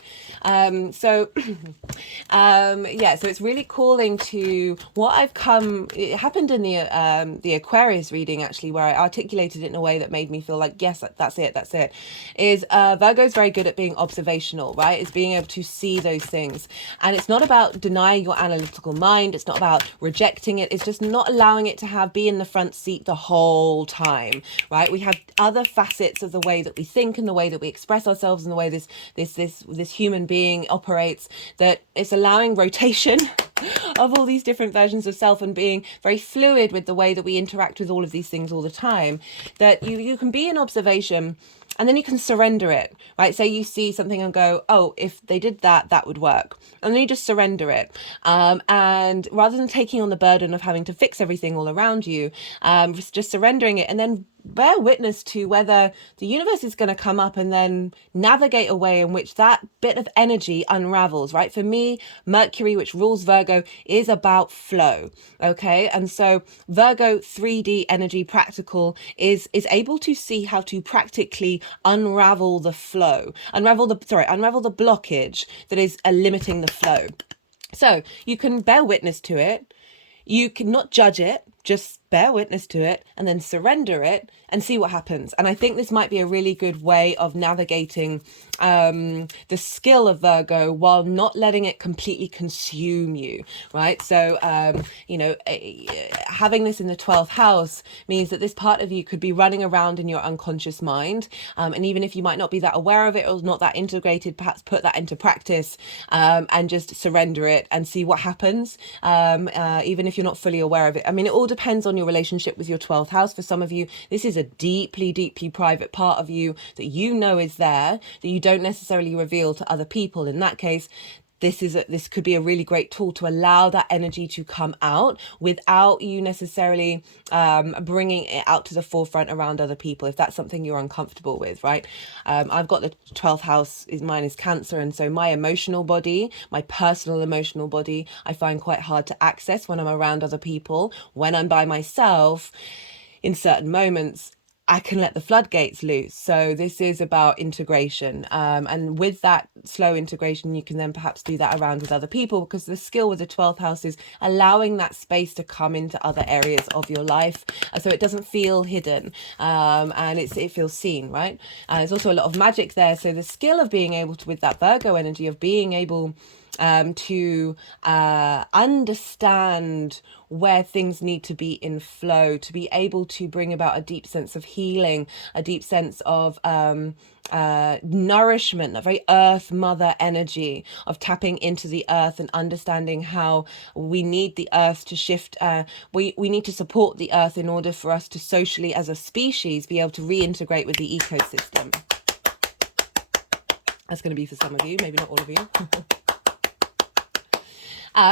So it's really calling to what I've come. It happened in the Aquarius reading actually, where I articulated it in a way that made me feel like, yes, that's it. Is Virgo's very good at being observational, right? It's being able to see those things, and it's not about denying your analytical mind. It's not about rejecting it. It's just not allowing it to be in the front seat the whole time, right? We have other facets of the way that we think and the way that we express ourselves and the way this human being operates, that it's allowing rotation of all these different versions of self and being very fluid with the way that we interact with all of these things all the time, that you can be in observation and then you can surrender it, right? Say you see something and go, oh, if they did that, that would work. And then you just surrender it. And rather than taking on the burden of having to fix everything all around you, just surrendering it, and then bear witness to whether the universe is going to come up and then navigate a way in which that bit of energy unravels, right? For me, Mercury, which rules Virgo, is about flow, okay? And so Virgo 3D energy practical is able to see how to practically unravel the flow, unravel the blockage that is limiting the flow. So you can bear witness to it. You cannot judge it, just bear witness to it and then surrender it and see what happens. And I think this might be a really good way of navigating the skill of Virgo while not letting it completely consume you, right? So, having this in the 12th house means that this part of you could be running around in your unconscious mind. And even if you might not be that aware of it or not that integrated, perhaps put that into practice and just surrender it and see what happens, even if you're not fully aware of it. I mean, it all depends on your relationship with your 12th house. For some of you, this is a deeply, deeply private part of you that you know is there, that you don't necessarily reveal to other people. In that case, this could be a really great tool to allow that energy to come out without you necessarily bringing it out to the forefront around other people, if that's something you're uncomfortable with, right? I've got the 12th house, mine is Cancer, and so my emotional body, my personal emotional body, I find quite hard to access when I'm around other people. When I'm by myself in certain moments, I can let the floodgates loose. So this is about integration. And with that slow integration, you can then perhaps do that around with other people, because the skill with the 12th house is allowing that space to come into other areas of your life. So it doesn't feel hidden, and it feels seen, right? There's also a lot of magic there. So the skill of being able to, with that Virgo energy, of being able to understand where things need to be in flow, to be able to bring about a deep sense of healing, a deep sense of nourishment, a very earth mother energy of tapping into the earth and understanding how we need the earth to shift. We need to support the earth in order for us to socially as a species be able to reintegrate with the ecosystem. That's going to be for some of you, maybe not all of you.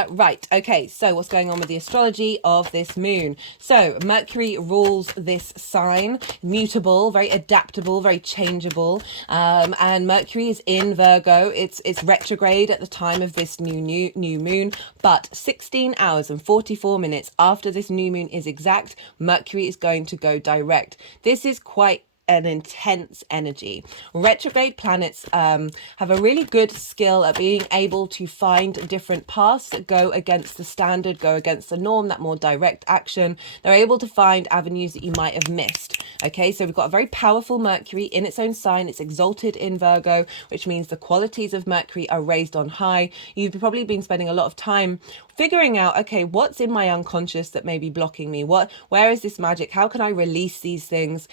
Right, okay, so what's going on with the astrology of this moon? So Mercury rules this sign, mutable, very adaptable, very changeable, and Mercury is in Virgo. It's retrograde at the time of this new moon, but 16 hours and 44 minutes after this new moon is exact, Mercury is going to go direct. This is quite an intense energy. Retrograde planets have a really good skill at being able to find different paths that go against the standard, go against the norm, that more direct action. They're able to find avenues that you might have missed. Okay, so we've got a very powerful Mercury in its own sign. It's exalted in Virgo, which means the qualities of Mercury are raised on high. You've probably been spending a lot of time figuring out, okay, what's in my unconscious that may be blocking me? Where is this magic? How can I release these things?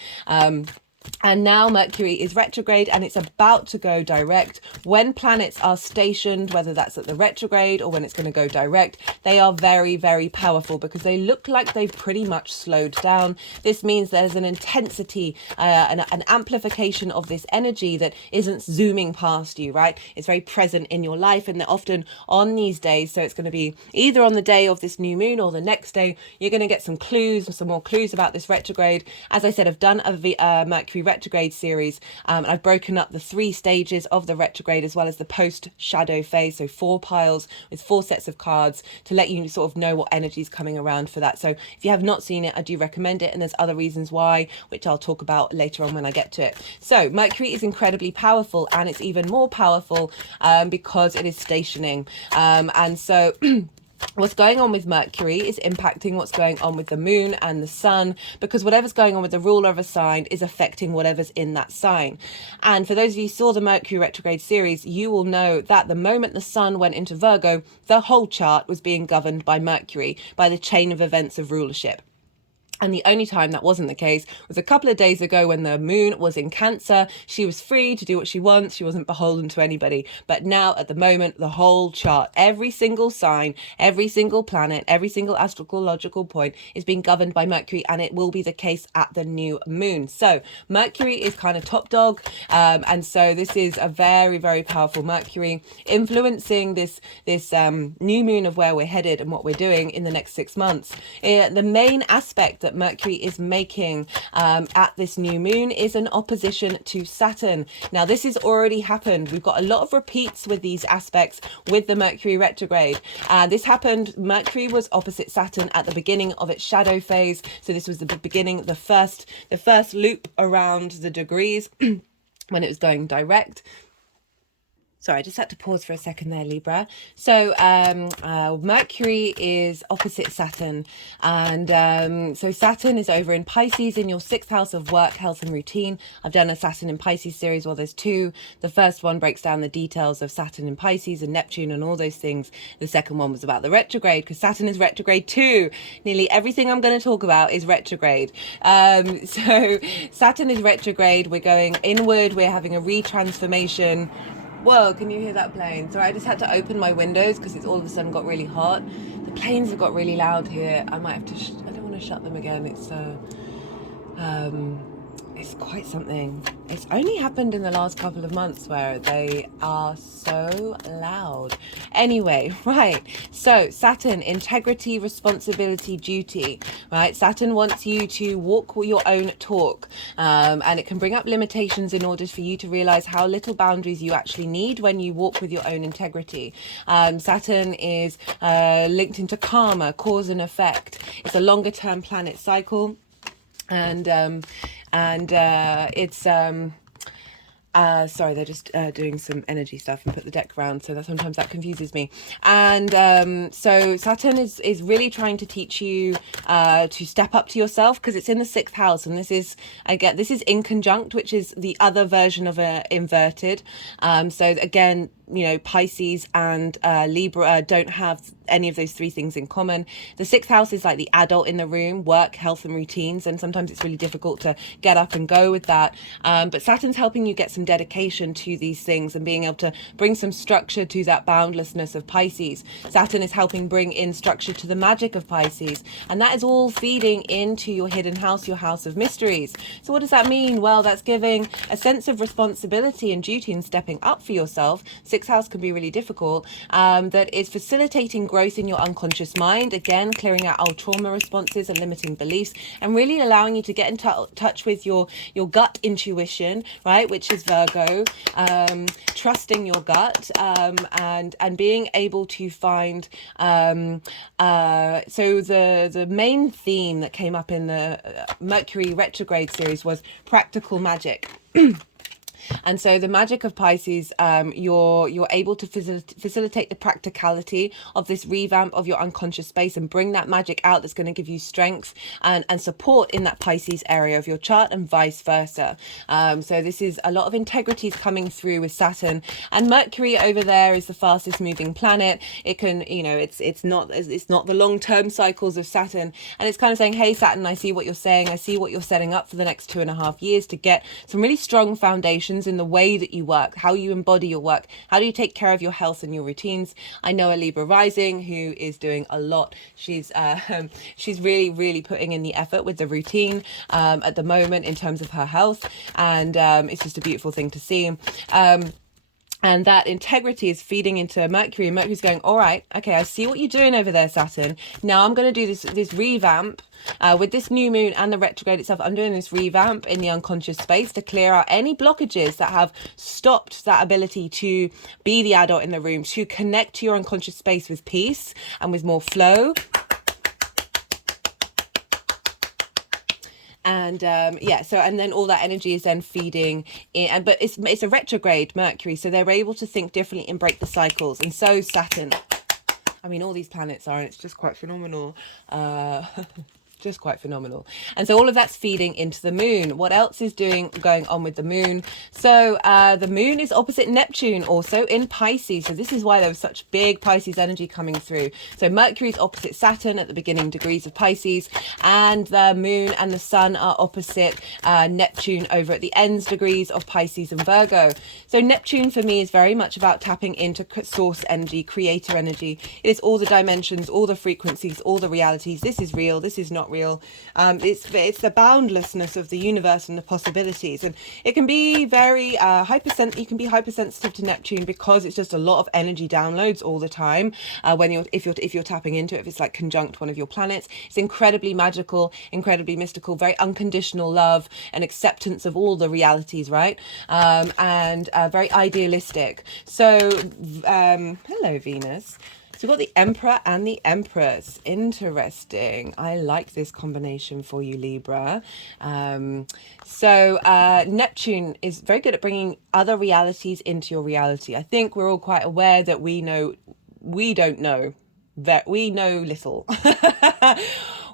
And now Mercury is retrograde and it's about to go direct. When planets are stationed, whether that's at the retrograde or when it's going to go direct, they are very, very powerful because they look like they've pretty much slowed down. This means there's an intensity, an amplification of this energy that isn't zooming past you, right? It's very present in your life, and they're often on these days. So it's going to be either on the day of this new moon or the next day. You're going to get some clues, some more clues about this retrograde. As I said, I've done a Mercury retrograde series, and I've broken up the 3 stages of the retrograde as well as the post shadow phase, so 4 piles with 4 sets of cards to let you sort of know what energy is coming around for that. So if you have not seen it, I do recommend it, and there's other reasons why, which I'll talk about later on when I get to it. So Mercury is incredibly powerful, and it's even more powerful because it is stationing, and so what's going on with Mercury is impacting what's going on with the moon and the sun, because whatever's going on with the ruler of a sign is affecting whatever's in that sign. And for those of you who saw the Mercury retrograde series, you will know that the moment the sun went into Virgo, the whole chart was being governed by Mercury, by the chain of events of rulership. And the only time that wasn't the case was a couple of days ago when the moon was in Cancer. She was free to do what she wants. She wasn't beholden to anybody. But now at the moment, the whole chart, every single sign, every single planet, every single astrological point is being governed by Mercury, and it will be the case at the new moon. So Mercury is kind of top dog. And so this is a very, very powerful Mercury influencing this new moon of where we're headed and what we're doing in the next 6 months. The main aspect that Mercury is making at this new moon is an opposition to Saturn. Now this has already happened. We've got a lot of repeats with these aspects with the Mercury retrograde. This happened, Mercury was opposite Saturn at the beginning of its shadow phase. So this was the beginning, the first loop around the degrees when it was going direct. Sorry, I just had to pause for a second there, Libra. So Mercury is opposite Saturn. And so Saturn is over in Pisces in your 6th house of work, health and routine. I've done a Saturn in Pisces series. Well, there's 2. The first one breaks down the details of Saturn in Pisces and Neptune and all those things. The second one was about the retrograde, because Saturn is retrograde too. Nearly everything I'm going to talk about is retrograde. So Saturn is retrograde. We're going inward. We're having a retransformation. Whoa, can you hear that plane? Sorry, I just had to open my windows because it's all of a sudden got really hot. The planes have got really loud here. I might have to, I don't want to shut them again. It's quite something. It's only happened in the last couple of months where they are so loud. Anyway, right. So Saturn, integrity, responsibility, duty, right? Saturn wants you to walk your own talk, and it can bring up limitations in order for you to realize how little boundaries you actually need when you walk with your own integrity. Saturn is linked into karma, cause and effect. It's a longer term planet cycle. And and it's sorry, they're just doing some energy stuff and put the deck around, so that sometimes that confuses me. And so Saturn is really trying to teach you to step up to yourself, because it's in the 6th house, and this is in conjunct, which is the other version of a inverted. So again, you know, Pisces and Libra don't have any of those three things in common. The 6th house is like the adult in the room, work, health and routines, and sometimes it's really difficult to get up and go with that. But Saturn's helping you get some dedication to these things and being able to bring some structure to that boundlessness of Pisces. Saturn is helping bring in structure to the magic of Pisces, and that is all feeding into your hidden house, your house of mysteries. So what does that mean? Well, that's giving a sense of responsibility and duty and stepping up for yourself. 6th house can be really difficult. That is facilitating growth in your unconscious mind, again clearing out old trauma responses and limiting beliefs, and really allowing you to get in touch with your gut intuition, right, which is Virgo. Trusting your gut, and being able to find so the main theme that came up in the Mercury retrograde series was practical magic. And so the magic of Pisces, you're able to facilitate the practicality of this revamp of your unconscious space and bring that magic out that's going to give you strength and support in that Pisces area of your chart, and vice versa. So this is a lot of integrities coming through with Saturn, and Mercury over there is the fastest moving planet. It can, you know, it's not the long-term cycles of Saturn, and it's kind of saying, hey Saturn, I see what you're saying, I see what you're setting up for the next 2.5 years to get some really strong foundations in the way that you work, how you embody your work, how do you take care of your health and your routines. I know a Libra rising who is doing a lot. She's really putting in the effort with the routine at the moment in terms of her health, and it's just a beautiful thing to see. And that integrity is feeding into Mercury, and Mercury's going, all right, okay, I see what you're doing over there, Saturn. Now I'm going to do this revamp with this new moon and the retrograde itself. I'm doing this revamp in the unconscious space to clear out any blockages that have stopped that ability to be the adult in the room, to connect to your unconscious space with peace and with more flow. And so, and then all that energy is then feeding in, but it's a retrograde Mercury, so they're able to think differently and break the cycles. And so Saturn, I mean, all these planets are, and it's just quite phenomenal. Just quite phenomenal. And so all of that's feeding into the moon. What else is going on with the moon? So the moon is opposite Neptune, also in Pisces. So this is why there was such big Pisces energy coming through. So Mercury is opposite Saturn at the beginning degrees of Pisces, and the moon and the sun are opposite Neptune over at the ends degrees of Pisces and Virgo. So Neptune for me is very much about tapping into source energy, creator energy. It is all the dimensions, all the frequencies, all the realities. This is real, this is not real. It's the boundlessness of the universe and the possibilities, and it can be very you can be hypersensitive to Neptune because it's just a lot of energy downloads all the time. If you're tapping into it, if it's like conjunct one of your planets, it's incredibly magical, incredibly mystical, very unconditional love and acceptance of all the realities, right? And very idealistic. So hello Venus. So we've got the Emperor and the Empress. Interesting. I like this combination for you, Libra. So Neptune is very good at bringing other realities into your reality. I think we're all quite aware that we don't know, that we know little.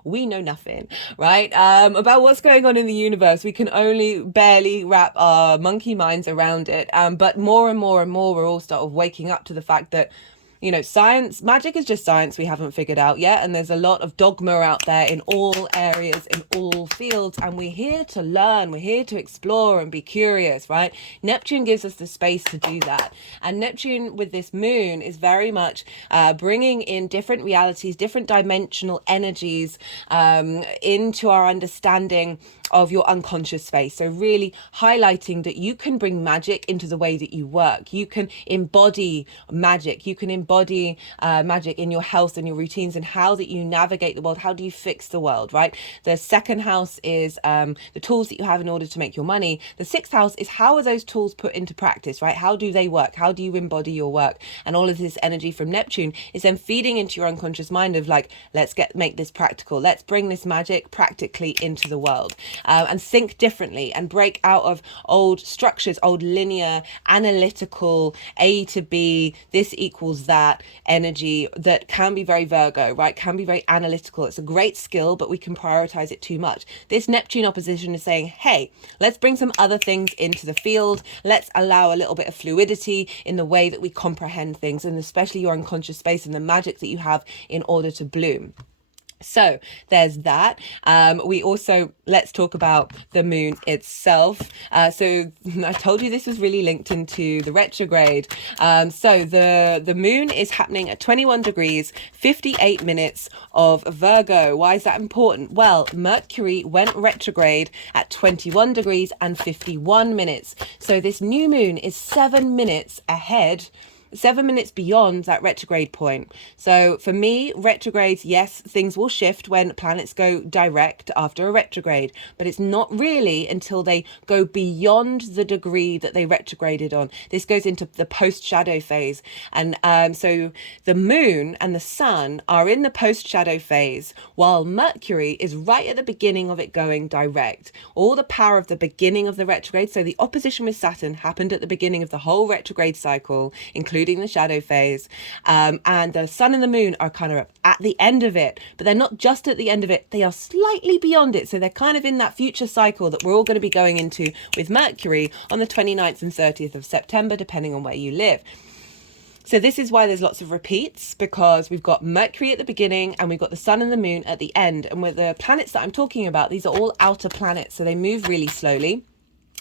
We know nothing, right? About what's going on in the universe. We can only barely wrap our monkey minds around it. But more and more and more, we're all sort of waking up to the fact that, you know, science, magic is just science we haven't figured out yet. And there's a lot of dogma out there in all areas, in all fields. And we're here to learn. We're here to explore and be curious, right? Neptune gives us the space to do that. And Neptune with this moon is very much bringing in different realities, different dimensional energies into our understanding of your unconscious space. So really highlighting that you can bring magic into the way that you work. You can embody magic. You can embody magic in your health and your routines and how that you navigate the world. How do you fix the world, right? The second house is the tools that you have in order to make your money. The 6th house is how are those tools put into practice, right? How do they work? How do you embody your work? And all of this energy from Neptune is then feeding into your unconscious mind of like, let's make this practical. Let's bring this magic practically into the world. and think differently and break out of old structures, old linear, analytical, A to B, this equals that energy that can be very Virgo, right? Can be very analytical. It's a great skill, but we can prioritize it too much. This Neptune opposition is saying, hey, let's bring some other things into the field. Let's allow a little bit of fluidity in the way that we comprehend things, and especially your unconscious space and the magic that you have in order to bloom. So there's that. We also, let's talk about the moon itself. So I told you this was really linked into the retrograde. So the moon is happening at 21 degrees, 58 minutes of Virgo. Why is that important? Well, Mercury went retrograde at 21 degrees and 51 minutes. So this new moon is 7 minutes ahead, 7 minutes beyond that retrograde point. So for me, retrogrades, yes, things will shift when planets go direct after a retrograde, but it's not really until they go beyond the degree that they retrograded on. This goes into the post-shadow phase. And so the moon and the sun are in the post-shadow phase, while Mercury is right at the beginning of it going direct. All the power of the beginning of the retrograde, so the opposition with Saturn happened at the beginning of the whole retrograde cycle, including the shadow phase, and the sun and the moon are kind of at the end of it, but they're not just at the end of it, they are slightly beyond it. So they're kind of in that future cycle that we're all going to be going into with Mercury on the 29th and 30th of September, depending on where you live. So this is why there's lots of repeats, because we've got Mercury at the beginning and we've got the sun and the moon at the end. And with the planets that I'm talking about, these are all outer planets, so they move really slowly.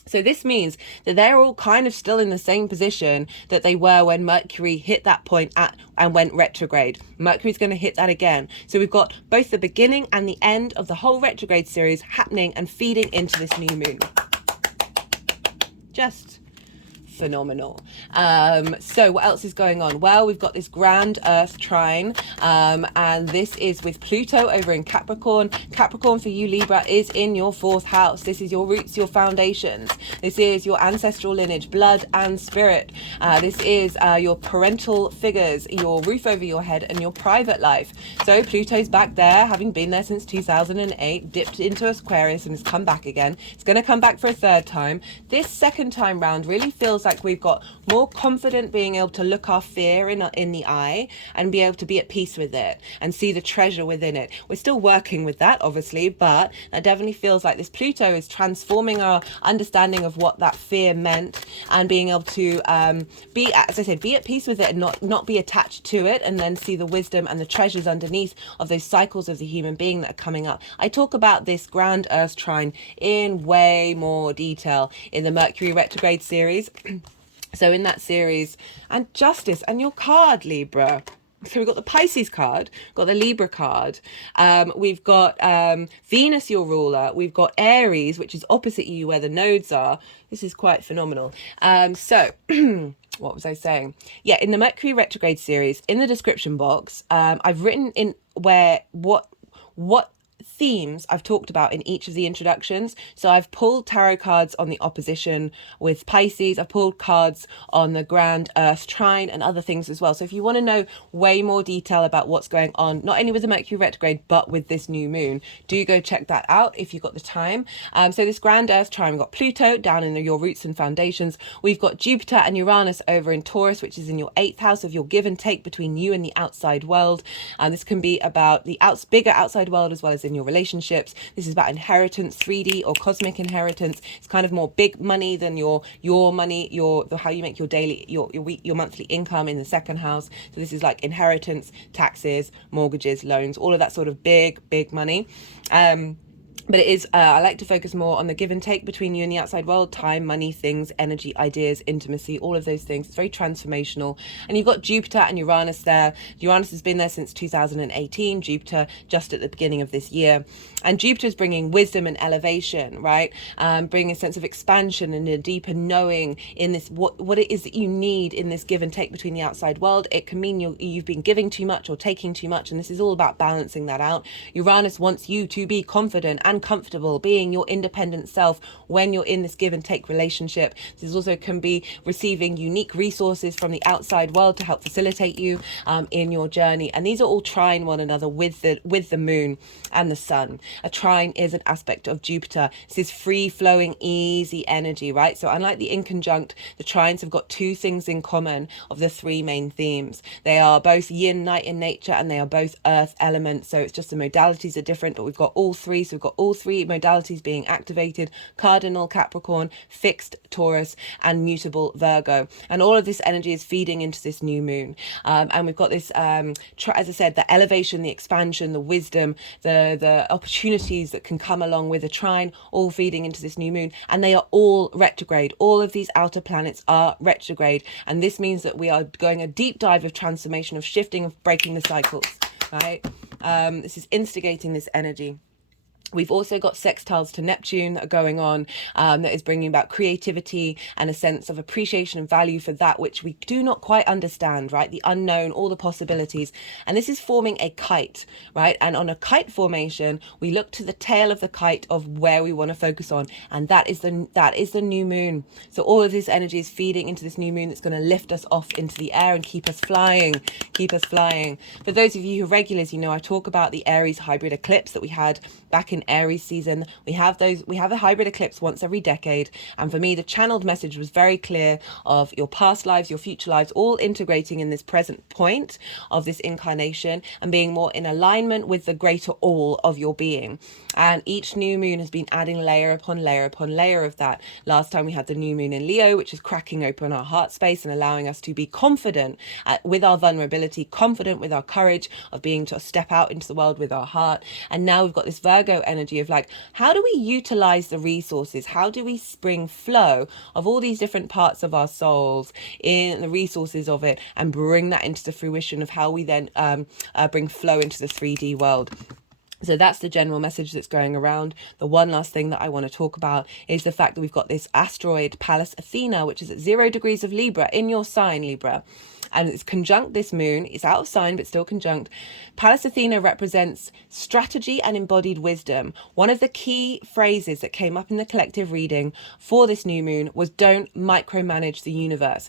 So this means that they're all kind of still in the same position that they were when Mercury hit that point and went retrograde. Mercury's going to hit that again. So we've got both the beginning and the end of the whole retrograde series happening and feeding into this new moon. Just phenomenal. So what else is going on? Well, we've got this grand Earth trine, and this is with Pluto over in Capricorn. Capricorn for you, Libra, is in your 4th house. This is your roots, your foundations. This is your ancestral lineage, blood and spirit. This is your parental figures, your roof over your head, and your private life. So Pluto's back there, having been there since 2008, dipped into Aquarius and has come back again. It's going to come back for a 3rd time. This 2nd time round really feels like we've got more confident being able to look our fear in the eye and be able to be at peace with it and see the treasure within it. We're still working with that, obviously, but that definitely feels like this Pluto is transforming our understanding of what that fear meant and being able to be, as I said, be at peace with it and not be attached to it, and then see the wisdom and the treasures underneath of those cycles of the human being that are coming up. I talk about this grand Earth trine in way more detail in the Mercury retrograde series. So in that series, and justice and your card, Libra. So we've got the Pisces card, got the Libra card, we've got Venus, your ruler, we've got Aries, which is opposite you where the nodes are. This is quite phenomenal. So what was I saying? Yeah, in the Mercury retrograde series, in the description box, I've written in where what themes I've talked about in each of the introductions. So I've pulled tarot cards on the opposition with Pisces. I've pulled cards on the grand Earth trine and other things as well. So if you want to know way more detail about what's going on, not only with the Mercury retrograde, but with this new moon, do go check that out if you've got the time. So this grand Earth trine, we've got Pluto down in your roots and foundations. We've got Jupiter and Uranus over in Taurus, which is in your 8th house of your give and take between you and the outside world. And this can be about the bigger outside world as well as in your relationships. This is about inheritance, 3D or cosmic inheritance. It's kind of more big money than your money, how you make your daily, your monthly income in the 2nd house. So this is like inheritance, taxes, mortgages, loans, all of that sort of big money. But it is, I like to focus more on the give and take between you and the outside world, time, money, things, energy, ideas, intimacy, all of those things. It's very transformational. And you've got Jupiter and Uranus there. Uranus has been there since 2018, Jupiter just at the beginning of this year. And Jupiter's bringing wisdom and elevation, right? Bringing a sense of expansion and a deeper knowing in this, what it is that you need in this give and take between the outside world. It can mean you've been giving too much or taking too much, and this is all about balancing that out. Uranus wants you to be confident and uncomfortable, being your independent self when you're in this give and take relationship. This also can be receiving unique resources from the outside world to help facilitate you in your journey. And these are all trying one another with the moon and the sun. A trine is an aspect of Jupiter. This is free flowing, easy energy, right? So unlike the inconjunct, the trines have got two things in common of the three main themes. They are both yin, night in nature, and they are both earth elements. So it's just the modalities are different, but we've got all three. So we've got all three modalities being activated: cardinal Capricorn, fixed Taurus, and mutable Virgo. And all of this energy is feeding into this new moon. And we've got this, as I said, the elevation, the expansion, the wisdom, the opportunities that can come along with a trine, all feeding into this new moon. And they are all retrograde. All of these outer planets are retrograde. And this means that we are going a deep dive of transformation, of shifting, of breaking the cycles, right? This is instigating this energy. We've also got sextiles to Neptune that are going on, that is bringing about creativity and a sense of appreciation and value for that which we do not quite understand, right? The unknown, all the possibilities. And this is forming a kite, right? And on a kite formation, we look to the tail of the kite of where we want to focus on. And that is the new moon. So all of this energy is feeding into this new moon that's going to lift us off into the air and keep us flying, keep us flying. For those of you who are regulars, you know, I talk about the Aries hybrid eclipse that we had back in Aries season. We have a hybrid eclipse once every decade, and for me the channeled message was very clear of your past lives, your future lives, all integrating in this present point of this incarnation and being more in alignment with the greater all of your being. And each new moon has been adding layer upon layer upon layer of that. Last time we had the new moon in Leo, which is cracking open our heart space and allowing us to be confident with our vulnerability, confident with our courage of being to step out into the world with our heart. And now we've got this Virgo energy of like, how do we utilize the resources? How do we bring flow of all these different parts of our souls in the resources of it and bring that into the fruition of how we then bring flow into the 3D world? So that's the general message that's going around. The one last thing that I want to talk about is the fact that we've got this asteroid Pallas Athena, which is at 0 degrees of Libra in your sign, Libra. And it's conjunct this moon. It's out of sign, but still conjunct. Pallas Athena represents strategy and embodied wisdom. One of the key phrases that came up in the collective reading for this new moon was don't micromanage the universe.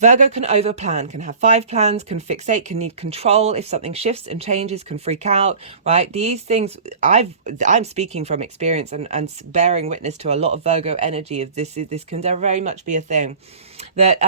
Virgo can overplan, can have 5 plans, can fixate, can need control. If something shifts and changes, can freak out, right? These things, I'm speaking from experience and bearing witness to a lot of Virgo energy of this can very much be a thing. That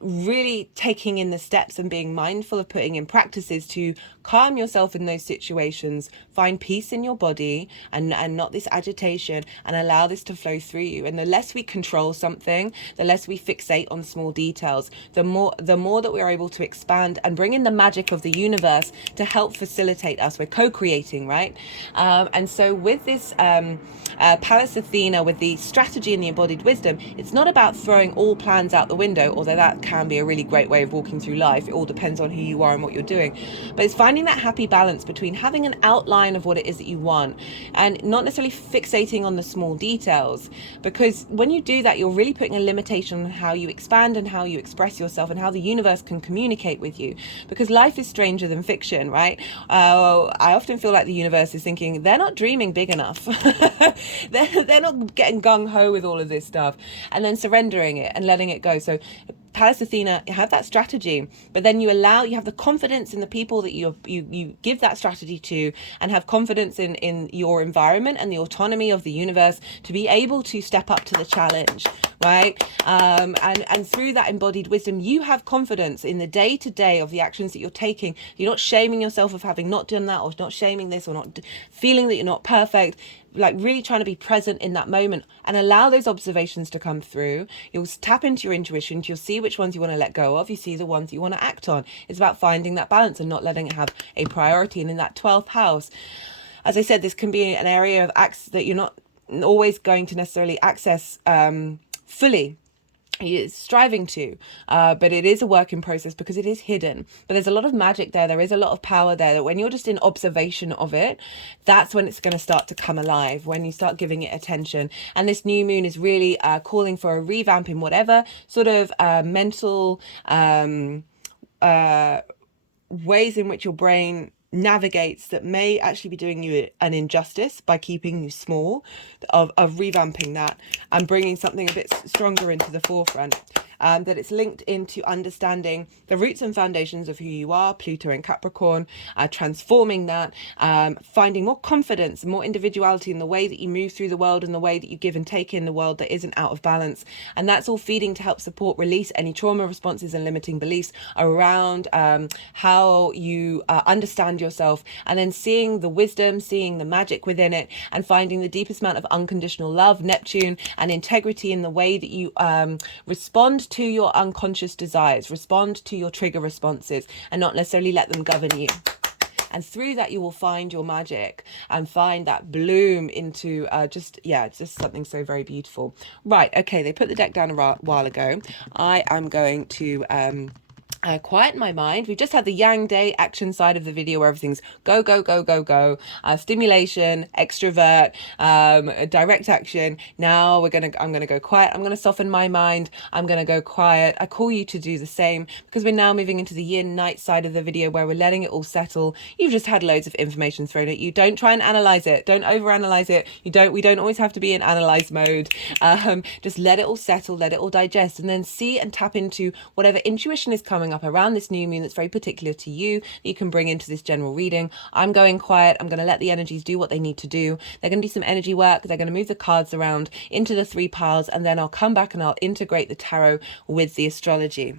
really taking in the steps and being mindful of putting in practices to calm yourself in those situations, find peace in your body and not this agitation, and allow this to flow through you. And the less we control something, the less we fixate on small details, the more that we're able to expand and bring in the magic of the universe to help facilitate us. We're co-creating, right? And so with this Pallas Athena, with the strategy and the embodied wisdom, it's not about throwing all plans out the window, although that can be a really great way of walking through life. It all depends on who you are and what you're doing. But it's finding that happy balance between having an outline of what it is that you want and not necessarily fixating on the small details. Because when you do that, you're really putting a limitation on how you expand and how you express yourself and how the universe can communicate with you. Because life is stranger than fiction, right? I often feel like the universe is thinking they're not dreaming big enough. they're not getting gung-ho with all of this stuff, and then surrendering it and letting it go. So Pallas Athena, you have that strategy, but then you have the confidence in the people that you give that strategy to, and have confidence in your environment and the autonomy of the universe to be able to step up to the challenge, right? And through that embodied wisdom, you have confidence in the day-to-day of the actions that you're taking. You're not shaming yourself of having not done that, or not shaming this, or not feeling that you're not perfect. Like really trying to be present in that moment and allow those observations to come through. You'll tap into your intuition. You'll see which ones you want to let go of. You see the ones you want to act on. It's about finding that balance and not letting it have a priority. And in that 12th house, as I said, this can be an area of access that you're not always going to necessarily access fully. It's striving to, but it is a work in process because it is hidden. But there's a lot of magic there. There is a lot of power there that when you're just in observation of it, that's when it's going to start to come alive, when you start giving it attention. And this new moon is really calling for a revamp in whatever sort of mental ways in which your brain navigates that may actually be doing you an injustice by keeping you small, of revamping that and bringing something a bit stronger into the forefront. That it's linked into understanding the roots and foundations of who you are, Pluto and Capricorn, transforming that, finding more confidence, more individuality in the way that you move through the world and the way that you give and take in the world that isn't out of balance. And that's all feeding to help support release any trauma responses and limiting beliefs around how you understand yourself, and then seeing the wisdom, seeing the magic within it, and finding the deepest amount of unconditional love, Neptune, and integrity in the way that you respond to your unconscious desires, respond to your trigger responses, and not necessarily let them govern you. And through that, you will find your magic and find that bloom into just something so very beautiful. Right, okay, they put the deck down a while ago. I am going to quiet my mind. We've just had the Yang Day action side of the video where everything's go, go, go, go, go, stimulation, extrovert, direct action. Now I'm gonna go quiet. I'm gonna soften my mind. I'm gonna go quiet. I call you to do the same, because we're now moving into the yin night side of the video where we're letting it all settle. You've just had loads of information thrown at you. Don't try and analyze it. Don't overanalyze it. We don't always have to be in analyze mode. Just let it all settle, let it all digest, and then see and tap into whatever intuition is coming up around this new moon that's very particular to you, that you can bring into this general reading. I'm going quiet. I'm going to let the energies do what they need to do. They're going to do some energy work. They're going to move the cards around into the 3 piles, and then I'll come back and I'll integrate the tarot with the astrology.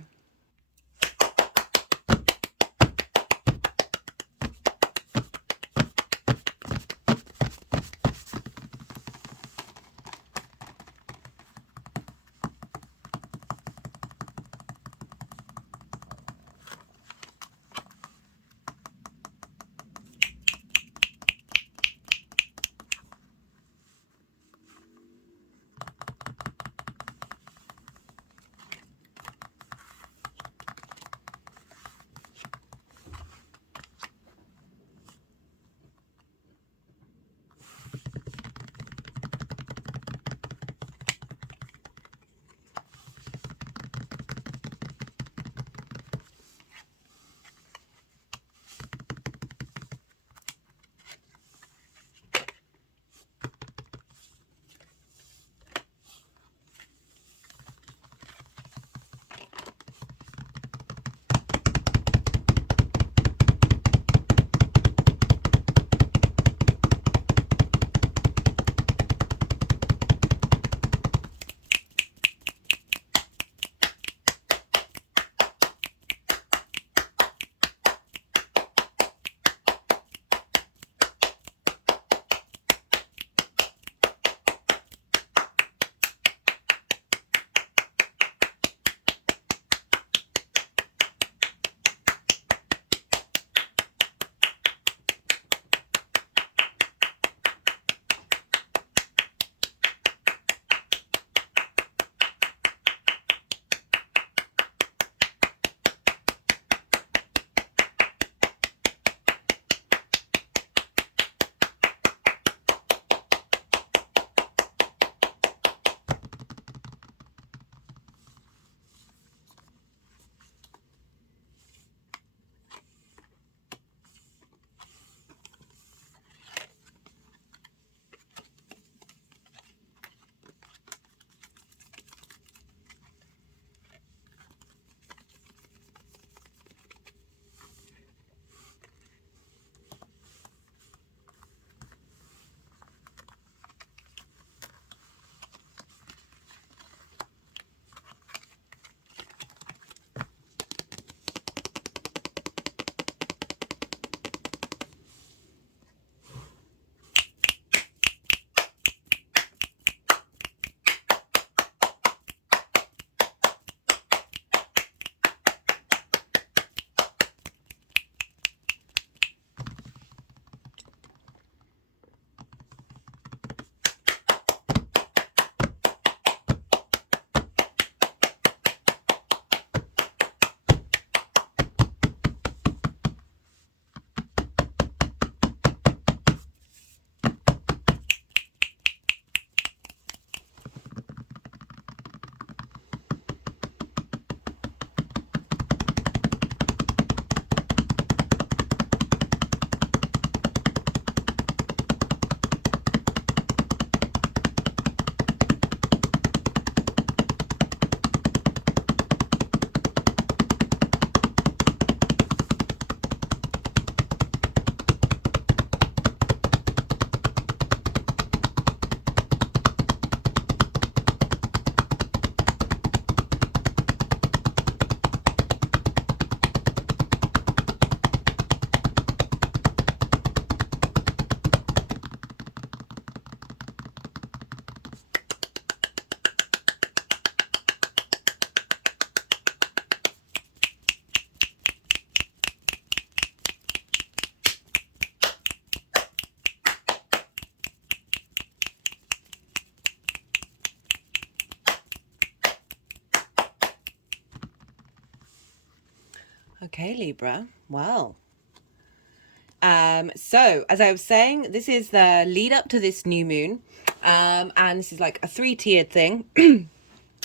Okay, Libra. Well. So as I was saying, this is the lead up to this new moon. And this is like a 3-tiered thing.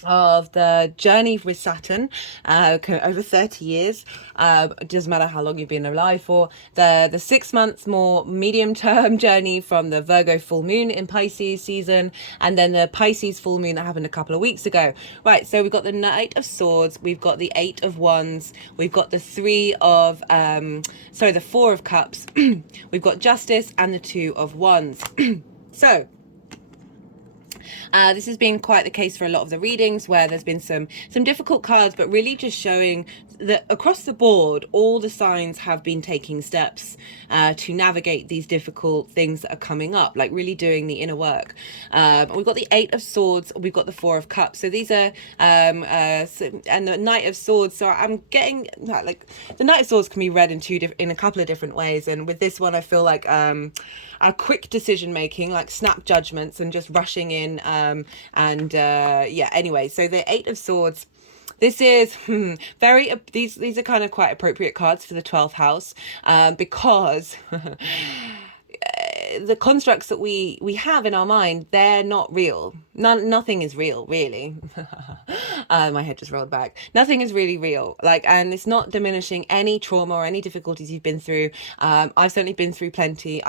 Of the journey with Saturn, over 30 years. It doesn't matter how long you've been alive for. The 6 months more medium term journey from the Virgo full moon in Pisces season, and then the Pisces full moon that happened a couple of weeks ago. Right, so we've got the Knight of Swords, we've got the 8 of Wands, we've got the the 4 of Cups, we've got Justice, and the 2 of Wands. So this has been quite the case for a lot of the readings, where there's been some difficult cards, but really just showing that across the board, all the signs have been taking steps to navigate these difficult things that are coming up, like really doing the inner work. We've got the 8 of Swords, we've got the 4 of Cups. So these are, and the Knight of Swords. So I'm getting like the Knight of Swords can be read in a couple of different ways. And with this one, I feel like a quick decision making, like snap judgments and just rushing in. Yeah, anyway, so the 8 of Swords, this is these are kind of quite appropriate cards for the 12th house, because the constructs that we have in our mind, they're not real. Nothing is real, really. My head just rolled back. Nothing is really real. And it's not diminishing any trauma or any difficulties you've been through. I've certainly been through plenty.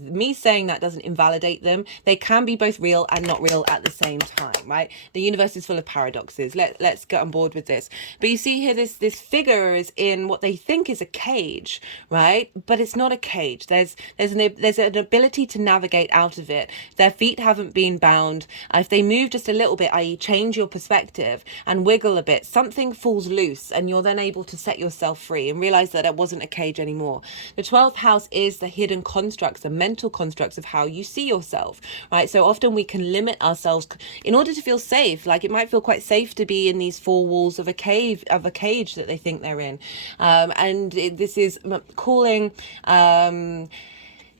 Me saying that doesn't invalidate them. They can be both real and not real at the same time, right? The universe is full of paradoxes. Let's get on board with this. But you see here, this figure is in what they think is a cage, right? But it's not a cage. There's an ability to navigate out of it. Their feet haven't been bound. If they move just a little bit, i.e. change your perspective and wiggle a bit, something falls loose, and you're then able to set yourself free and realize that it wasn't a cage anymore. The 12th house is the hidden constructs, the mental constructs of how you see yourself, right? So often we can limit ourselves in order to feel safe. Like it might feel quite safe to be in these 4 walls of a cage that they think they're in. This is calling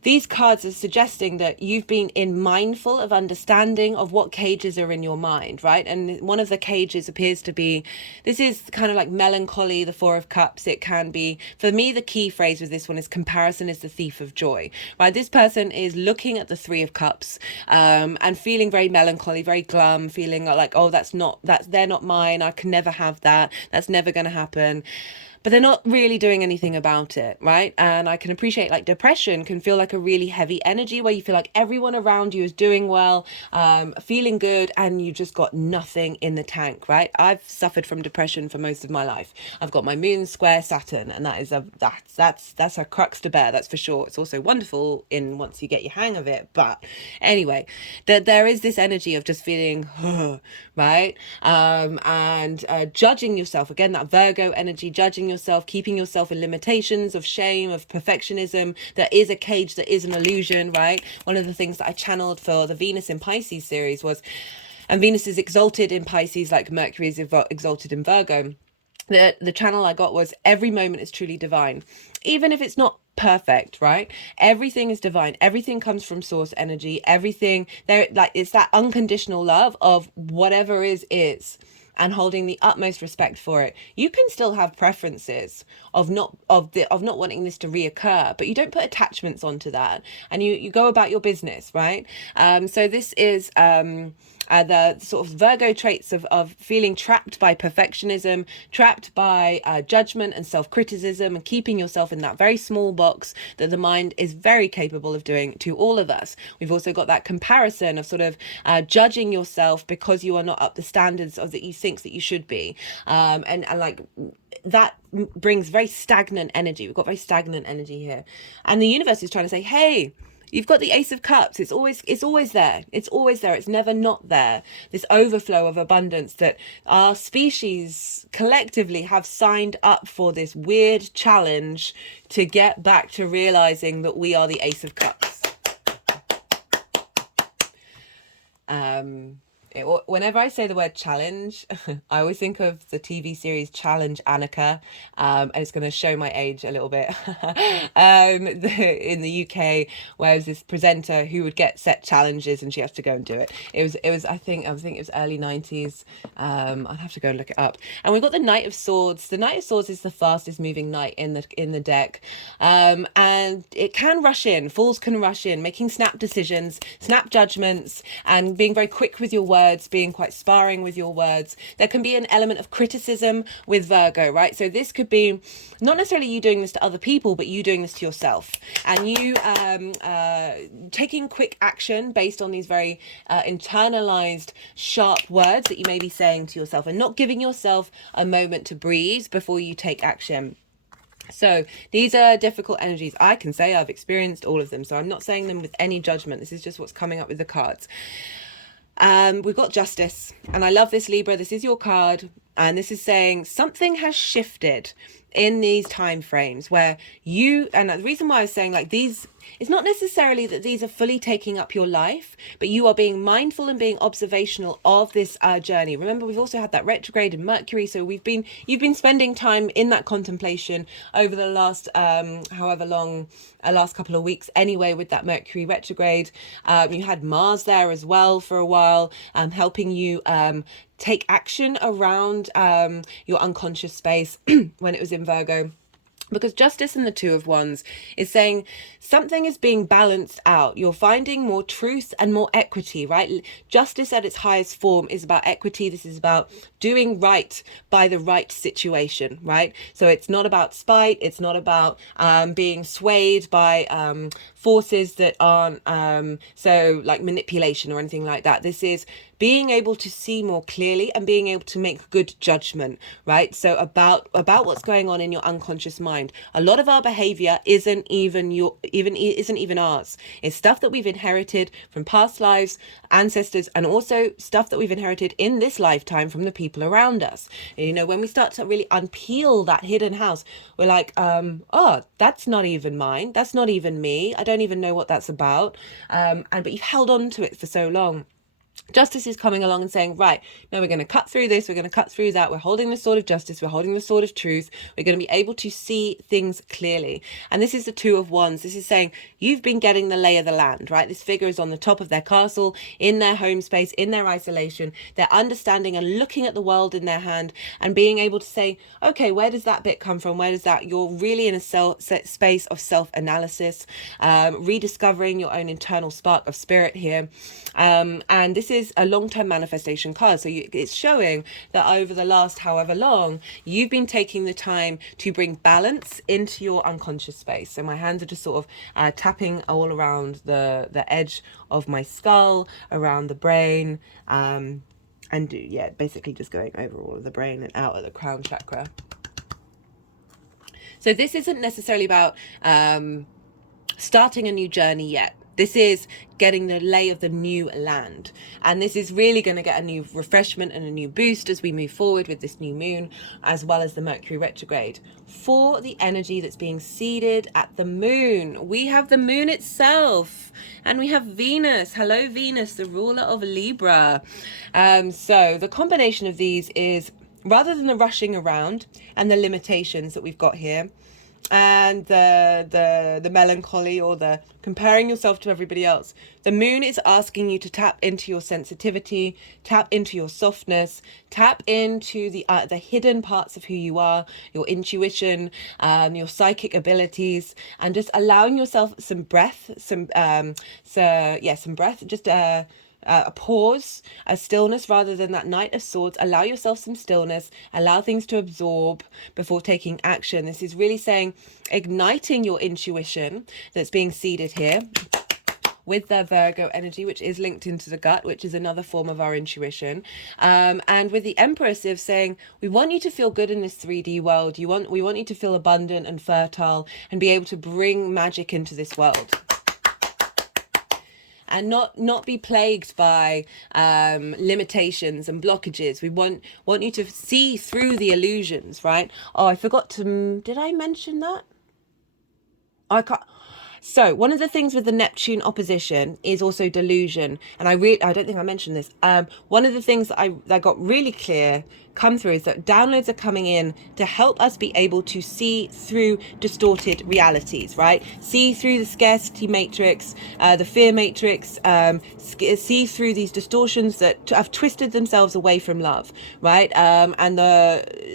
these cards are suggesting that you've been mindful of understanding of what cages are in your mind, right? And one of the cages appears to be, this is kind of like melancholy, the 4 of Cups. It can be, for me, the key phrase with this one is comparison is the thief of joy, right? This person is looking at the 3 of Cups and feeling very melancholy, very glum, feeling like, oh, they're not mine. I can never have that. That's never going to happen. But they're not really doing anything about it, right? And I can appreciate, like, depression can feel like a really heavy energy where you feel like everyone around you is doing well, feeling good, and you just got nothing in the tank, right? I've suffered from depression for most of my life. I've got my moon square Saturn, and that's a crux to bear, that's for sure. It's also wonderful once you get your hang of it. But anyway, there is this energy of just feeling, right? And judging yourself, again, that Virgo energy, judging yourself, keeping yourself in limitations of shame, of perfectionism. That is a cage, that is an illusion, right? One of the things that I channeled for the Venus in Pisces series was, and Venus is exalted in Pisces like Mercury is exalted in Virgo. The channel I got was every moment is truly divine, even if it's not perfect, right? Everything is divine. Everything comes from source energy. Everything there, like, it's that unconditional love of whatever is, and holding the utmost respect for it. You can still have preferences of not wanting this to reoccur, but you don't put attachments onto that, and you go about your business, right? So this is the sort of Virgo traits of feeling trapped by perfectionism, trapped by judgment and self-criticism, and keeping yourself in that very small box that the mind is very capable of doing to all of us. We've also got that comparison of sort of judging yourself because you are not up the standards of that you think that you should be, and like that brings very stagnant energy. We've got very stagnant energy here, and the universe is trying to say, hey, you've got the Ace of Cups. It's always there. It's always there. It's never not there. This overflow of abundance that our species collectively have signed up for, this weird challenge to get back to realizing that we are the Ace of Cups. Whenever I say the word challenge, I always think of the TV series Challenge Annika, and it's going to show my age a little bit. In the UK, where it was this presenter who would get set challenges and she has to go and do it. I think it was early 90s. I'd have to go and look it up. And we've got the Knight of Swords. The Knight of Swords is the fastest moving knight in the deck, and it can rush in. Fools can rush in, making snap decisions, snap judgments, and being very quick with your words, being quite sparring with your words. There can be an element of criticism with Virgo, right? So this could be not necessarily you doing this to other people, but you doing this to yourself, and you taking quick action based on these very internalized, sharp words that you may be saying to yourself, and not giving yourself a moment to breathe before you take action. So these are difficult energies. I can say I've experienced all of them, so I'm not saying them with any judgment. This is just what's coming up with the cards. We've got Justice, and I love this, Libra. This is your card, and this is saying something has shifted in these time frames where you, and the reason why I was saying like these, it's not necessarily that these are fully taking up your life, but you are being mindful and being observational of this journey. Remember, we've also had that retrograde in Mercury, so you've been spending time in that contemplation over the last however long, last couple of weeks anyway, with that Mercury retrograde. You had Mars there as well for a while, helping you take action around your unconscious space when it was in Virgo. Because Justice in the Two of Wands is saying something is being balanced out. You're finding more truth and more equity, right? Justice at its highest form is about equity. This is about doing right by the right situation, right? So it's not about spite. It's not about being swayed by forces that aren't so like manipulation or anything like that. This is being able to see more clearly and being able to make good judgment, right? So about what's going on in your unconscious mind. A lot of our behavior isn't even ours. It's stuff that we've inherited from past lives, ancestors, and also stuff that we've inherited in this lifetime from the people around us. And, you know, when we start to really unpeel that hidden house, we're like, oh, that's not even mine. That's not even me. I don't even know what that's about. But you've held on to it for so long. Justice is coming along and saying, right, now we're going to cut through this, we're going to cut through that, we're holding the sword of justice, we're holding the sword of truth, we're going to be able to see things clearly. And this is the Two of Wands. This is saying you've been getting the lay of the land, right? This figure is on the top of their castle, in their home space, in their isolation. They're understanding and looking at the world in their hand and being able to say, okay, where does that bit come from? Where does that? You're really in a space of self-analysis, rediscovering your own internal spark of spirit here. And this is a long-term manifestation card, so it's showing that over the last however long you've been taking the time to bring balance into your unconscious space. So my hands are just sort of tapping all around the edge of my skull, around the brain, and yeah, basically just going over all of the brain and out at the crown chakra. So this isn't necessarily about starting a new journey yet. This is getting the lay of the new land. And this is really going to get a new refreshment and a new boost as we move forward with this new moon, as well as the Mercury retrograde. For the energy that's being seeded at the moon, we have the moon itself, and we have Venus. Hello, Venus, the ruler of Libra. So the combination of these is, rather than the rushing around and the limitations that we've got here, and the melancholy or the comparing yourself to everybody else, the moon is asking you to tap into your sensitivity, tap into your softness, tap into the hidden parts of who you are, your intuition, your psychic abilities, and just allowing yourself some breath, some breath, just a pause, a stillness, rather than that Knight of Swords. Allow yourself some stillness, allow things to absorb before taking action. This is really saying igniting your intuition that's being seeded here with the Virgo energy, which is linked into the gut, which is another form of our intuition. And with the Empress of saying, we want you to feel good in this 3D world. We want you to feel abundant and fertile and be able to bring magic into this world. And not be plagued by limitations and blockages. We want you to see through the illusions, right? Oh, I forgot to... Did I mention that? I can't... So one of the things with the Neptune opposition is also delusion, and I don't think I mentioned this. One of the things that got really clear come through is that downloads are coming in to help us be able to see through distorted realities, right? See through the scarcity matrix, the fear matrix, see through these distortions that have twisted themselves away from love, right? And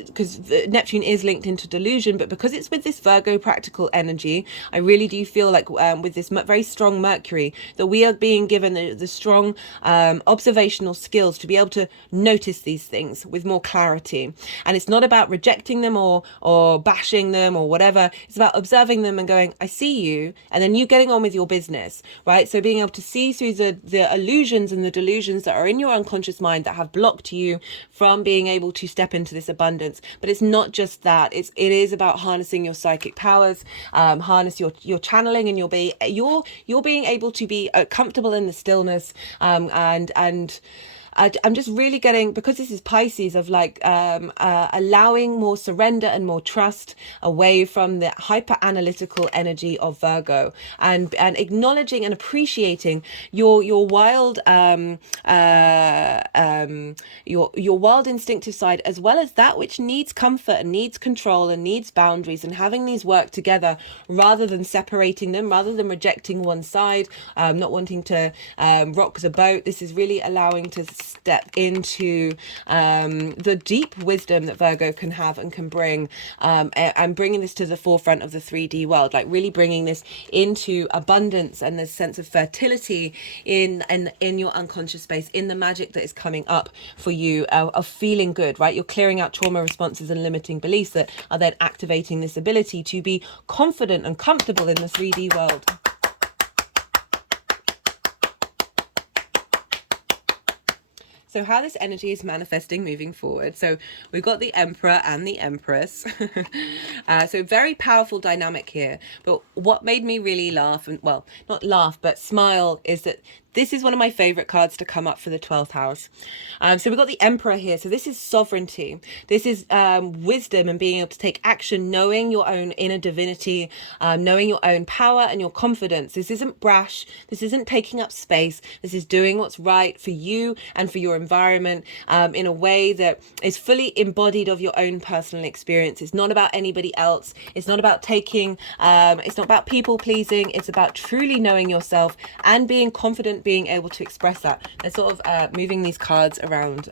because Neptune is linked into delusion, but because it's with this Virgo practical energy, I really do feel like with this very strong Mercury, that we are being given the strong observational skills to be able to notice these things with more clarity. And it's not about rejecting them or bashing them or whatever. It's about observing them and going, I see you, and then you getting on with your business, right? So being able to see through the illusions and the delusions that are in your unconscious mind that have blocked you from being able to step into this abundance. But it's not just that. It is about harnessing your psychic powers, harness your channeling, and you're being able to be comfortable in the stillness, and I'm just really getting, because this is Pisces, of like allowing more surrender and more trust away from the hyper analytical energy of Virgo, and acknowledging and appreciating your wild your wild instinctive side, as well as that which needs comfort and needs control and needs boundaries, and having these work together rather than separating them, rather than rejecting one side, not wanting to rock the boat. This is really allowing to step into the deep wisdom that Virgo can have and can bring, and bringing this to the forefront of the 3D world, like really bringing this into abundance and this sense of fertility in your unconscious space, in the magic that is coming up for you, of feeling good, right? You're clearing out trauma responses and limiting beliefs that are then activating this ability to be confident and comfortable in the 3D world. So how this energy is manifesting moving forward. So we've got the Emperor and the Empress. So very powerful dynamic here. But what made me really laugh, and well, not laugh, but smile, is that this is one of my favorite cards to come up for the 12th house. So we've got the Emperor here. So this is sovereignty. This is wisdom and being able to take action, knowing your own inner divinity, knowing your own power and your confidence. This isn't brash. This isn't taking up space. This is doing what's right for you and for your environment, in a way that is fully embodied of your own personal experience. It's not about anybody else. It's not about taking, it's not about people pleasing. It's about truly knowing yourself and being confident, being able to express that. They're sort of moving these cards around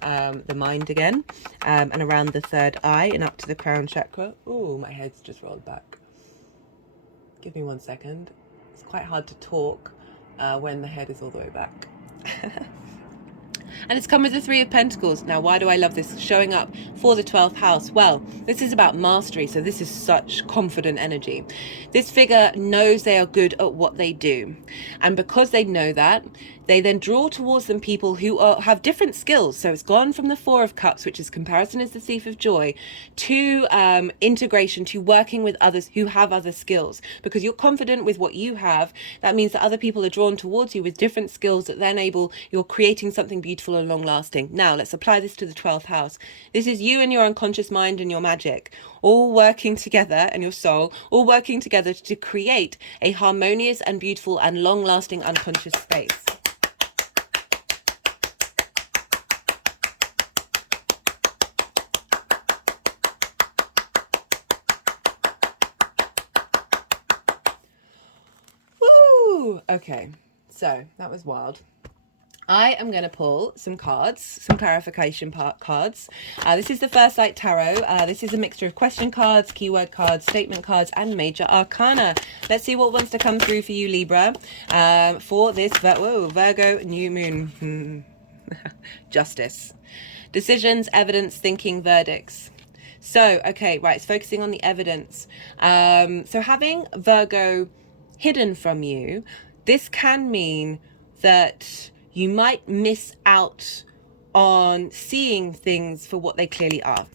the mind again, and around the third eye and up to the crown chakra. Oh, my head's just rolled back. Give me 1 second. It's quite hard to talk when the head is all the way back. And it's come with the Three of Pentacles. Now, why do I love this showing up for the 12th house? Well, this is about mastery. So this is such confident energy. This figure knows they are good at what they do. And because they know that, they then draw towards them people who have different skills. So it's gone from the Four of Cups, which is comparison is the thief of joy, to integration, to working with others who have other skills. Because you're confident with what you have, that means that other people are drawn towards you with different skills that then you're creating something beautiful and long lasting. Now, let's apply this to the 12th house. This is you and your unconscious mind and your magic, all working together, and your soul, all working together to create a harmonious and beautiful and long lasting unconscious space. Okay, so that was wild. I am going to pull some cards, some clarification cards. This is the First Light Tarot. This is a mixture of question cards, keyword cards, statement cards, and major arcana. Let's see what wants to come through for you, Libra, for this Virgo New Moon. Justice. Decisions, evidence, thinking, verdicts. So, okay, right, it's focusing on the evidence. So having Virgo hidden from you, this can mean that you might miss out on seeing things for what they clearly are.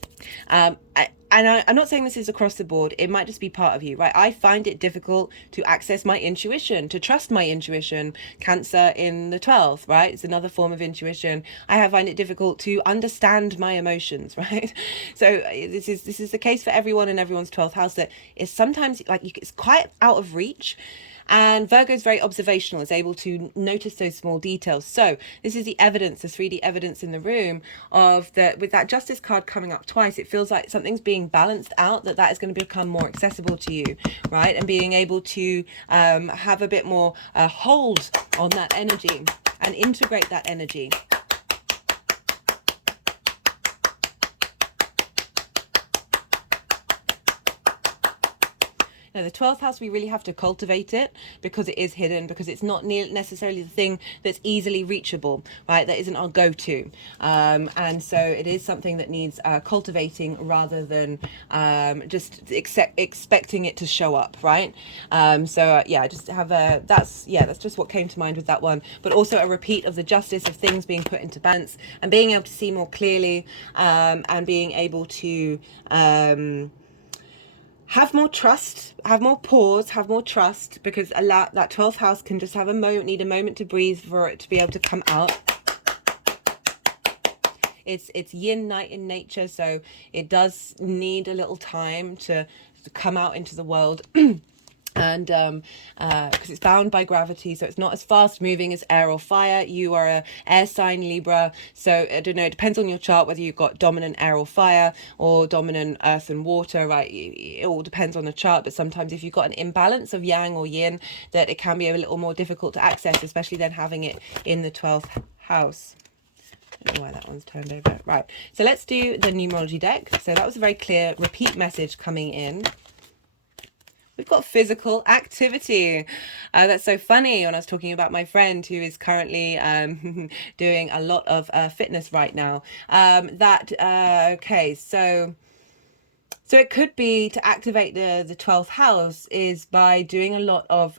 I'm not saying this is across the board. It might just be part of you, right? I find it difficult to access my intuition, to trust my intuition. Cancer in the 12th, right? It's another form of intuition. I find it difficult to understand my emotions, right? So this is the case for everyone in everyone's 12th house, that is sometimes like it's quite out of reach. And Virgo is very observational, is able to notice those small details. So this is the evidence, the 3D evidence in the room of that. With that Justice card coming up twice, it feels like something's being balanced out, that is going to become more accessible to you, right? And being able to have a bit more hold on that energy and integrate that energy. Now, the 12th house, we really have to cultivate it because it is hidden, because it's not necessarily the thing that's easily reachable, right? That isn't our go-to. And so it is something that needs cultivating rather than just expecting it to show up, right? Yeah, just have that's just what came to mind with that one. But also a repeat of the justice of things being put into balance and being able to see more clearly, and being able to have more trust, have more pause, have more trust, because that 12th house can just have need a moment to breathe for it to be able to come out. It's yin night in nature, so it does need a little time to come out into the world. And because it's bound by gravity, so it's not as fast moving as air or fire. You are a air sign, Libra, so I don't know, it depends on your chart whether you've got dominant air or fire or dominant earth and water, right? It all depends on the chart, but sometimes if you've got an imbalance of yang or yin, that it can be a little more difficult to access, especially then having it in the 12th house. I don't know why that one's turned over. Right, so let's do the numerology deck. So that was a very clear repeat message coming in. We've got physical activity. That's so funny when I was talking about my friend who is currently doing a lot of fitness right now. Okay, so it could be to activate the 12th house is by doing a lot of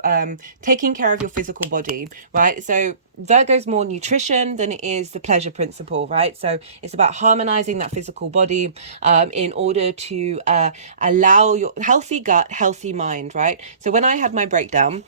taking care of your physical body, right? So Virgo's more nutrition than it is the pleasure principle, right? So it's about harmonizing that physical body in order to allow your healthy gut, healthy mind, right? So when I had my breakdown,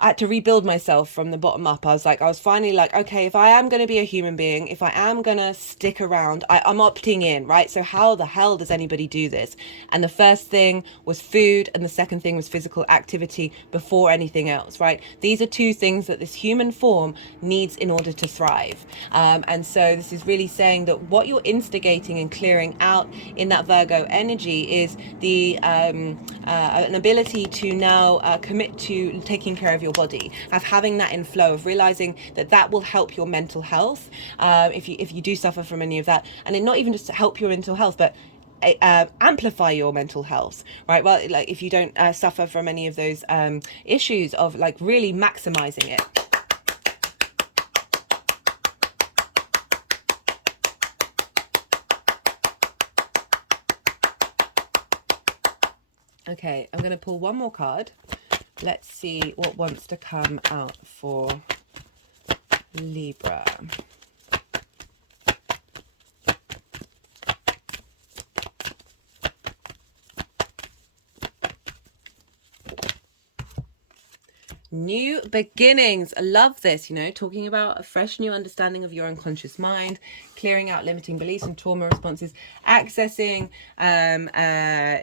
I had to rebuild myself from the bottom up. I was finally like, okay, if I am going to be a human being, if I am going to stick around, I'm opting in, right? So how the hell does anybody do this? And the first thing was food, and the second thing was physical activity before anything else, right? These are two things that this human form needs in order to thrive. And so this is really saying that what you're instigating and clearing out in that Virgo energy is an ability to now commit to taking care of your body, of having that in flow, of realizing that will help your mental health if you do suffer from any of that, and it not even just to help your mental health, but amplify your mental health, right? Well, like if you don't suffer from any of those issues, of like really maximizing it. Okay, I'm going to pull one more card. Let's see what wants to come out for Libra. New beginnings. I love this, talking about a fresh new understanding of your unconscious mind, clearing out limiting beliefs and trauma responses, accessing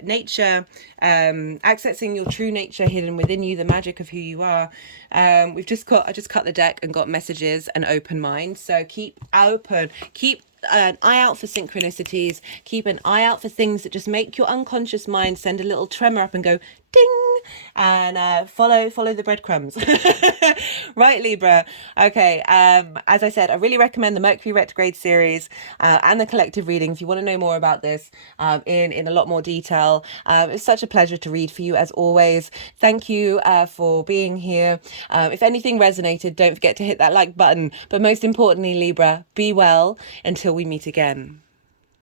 nature, accessing your true nature hidden within you, the magic of who you are. I just cut the deck and got messages, an open mind. So keep open, keep an eye out for synchronicities, keep an eye out for things that just make your unconscious mind send a little tremor up and go ding, and follow the breadcrumbs. Right, Libra? Okay, as I said, I really recommend the Mercury retrograde series and the collective reading if you want to know more about this in a lot more detail. It's such a pleasure to read for you, as always. Thank you for being here. If anything resonated, don't forget to hit that like button, but most importantly, Libra, be well until we meet again.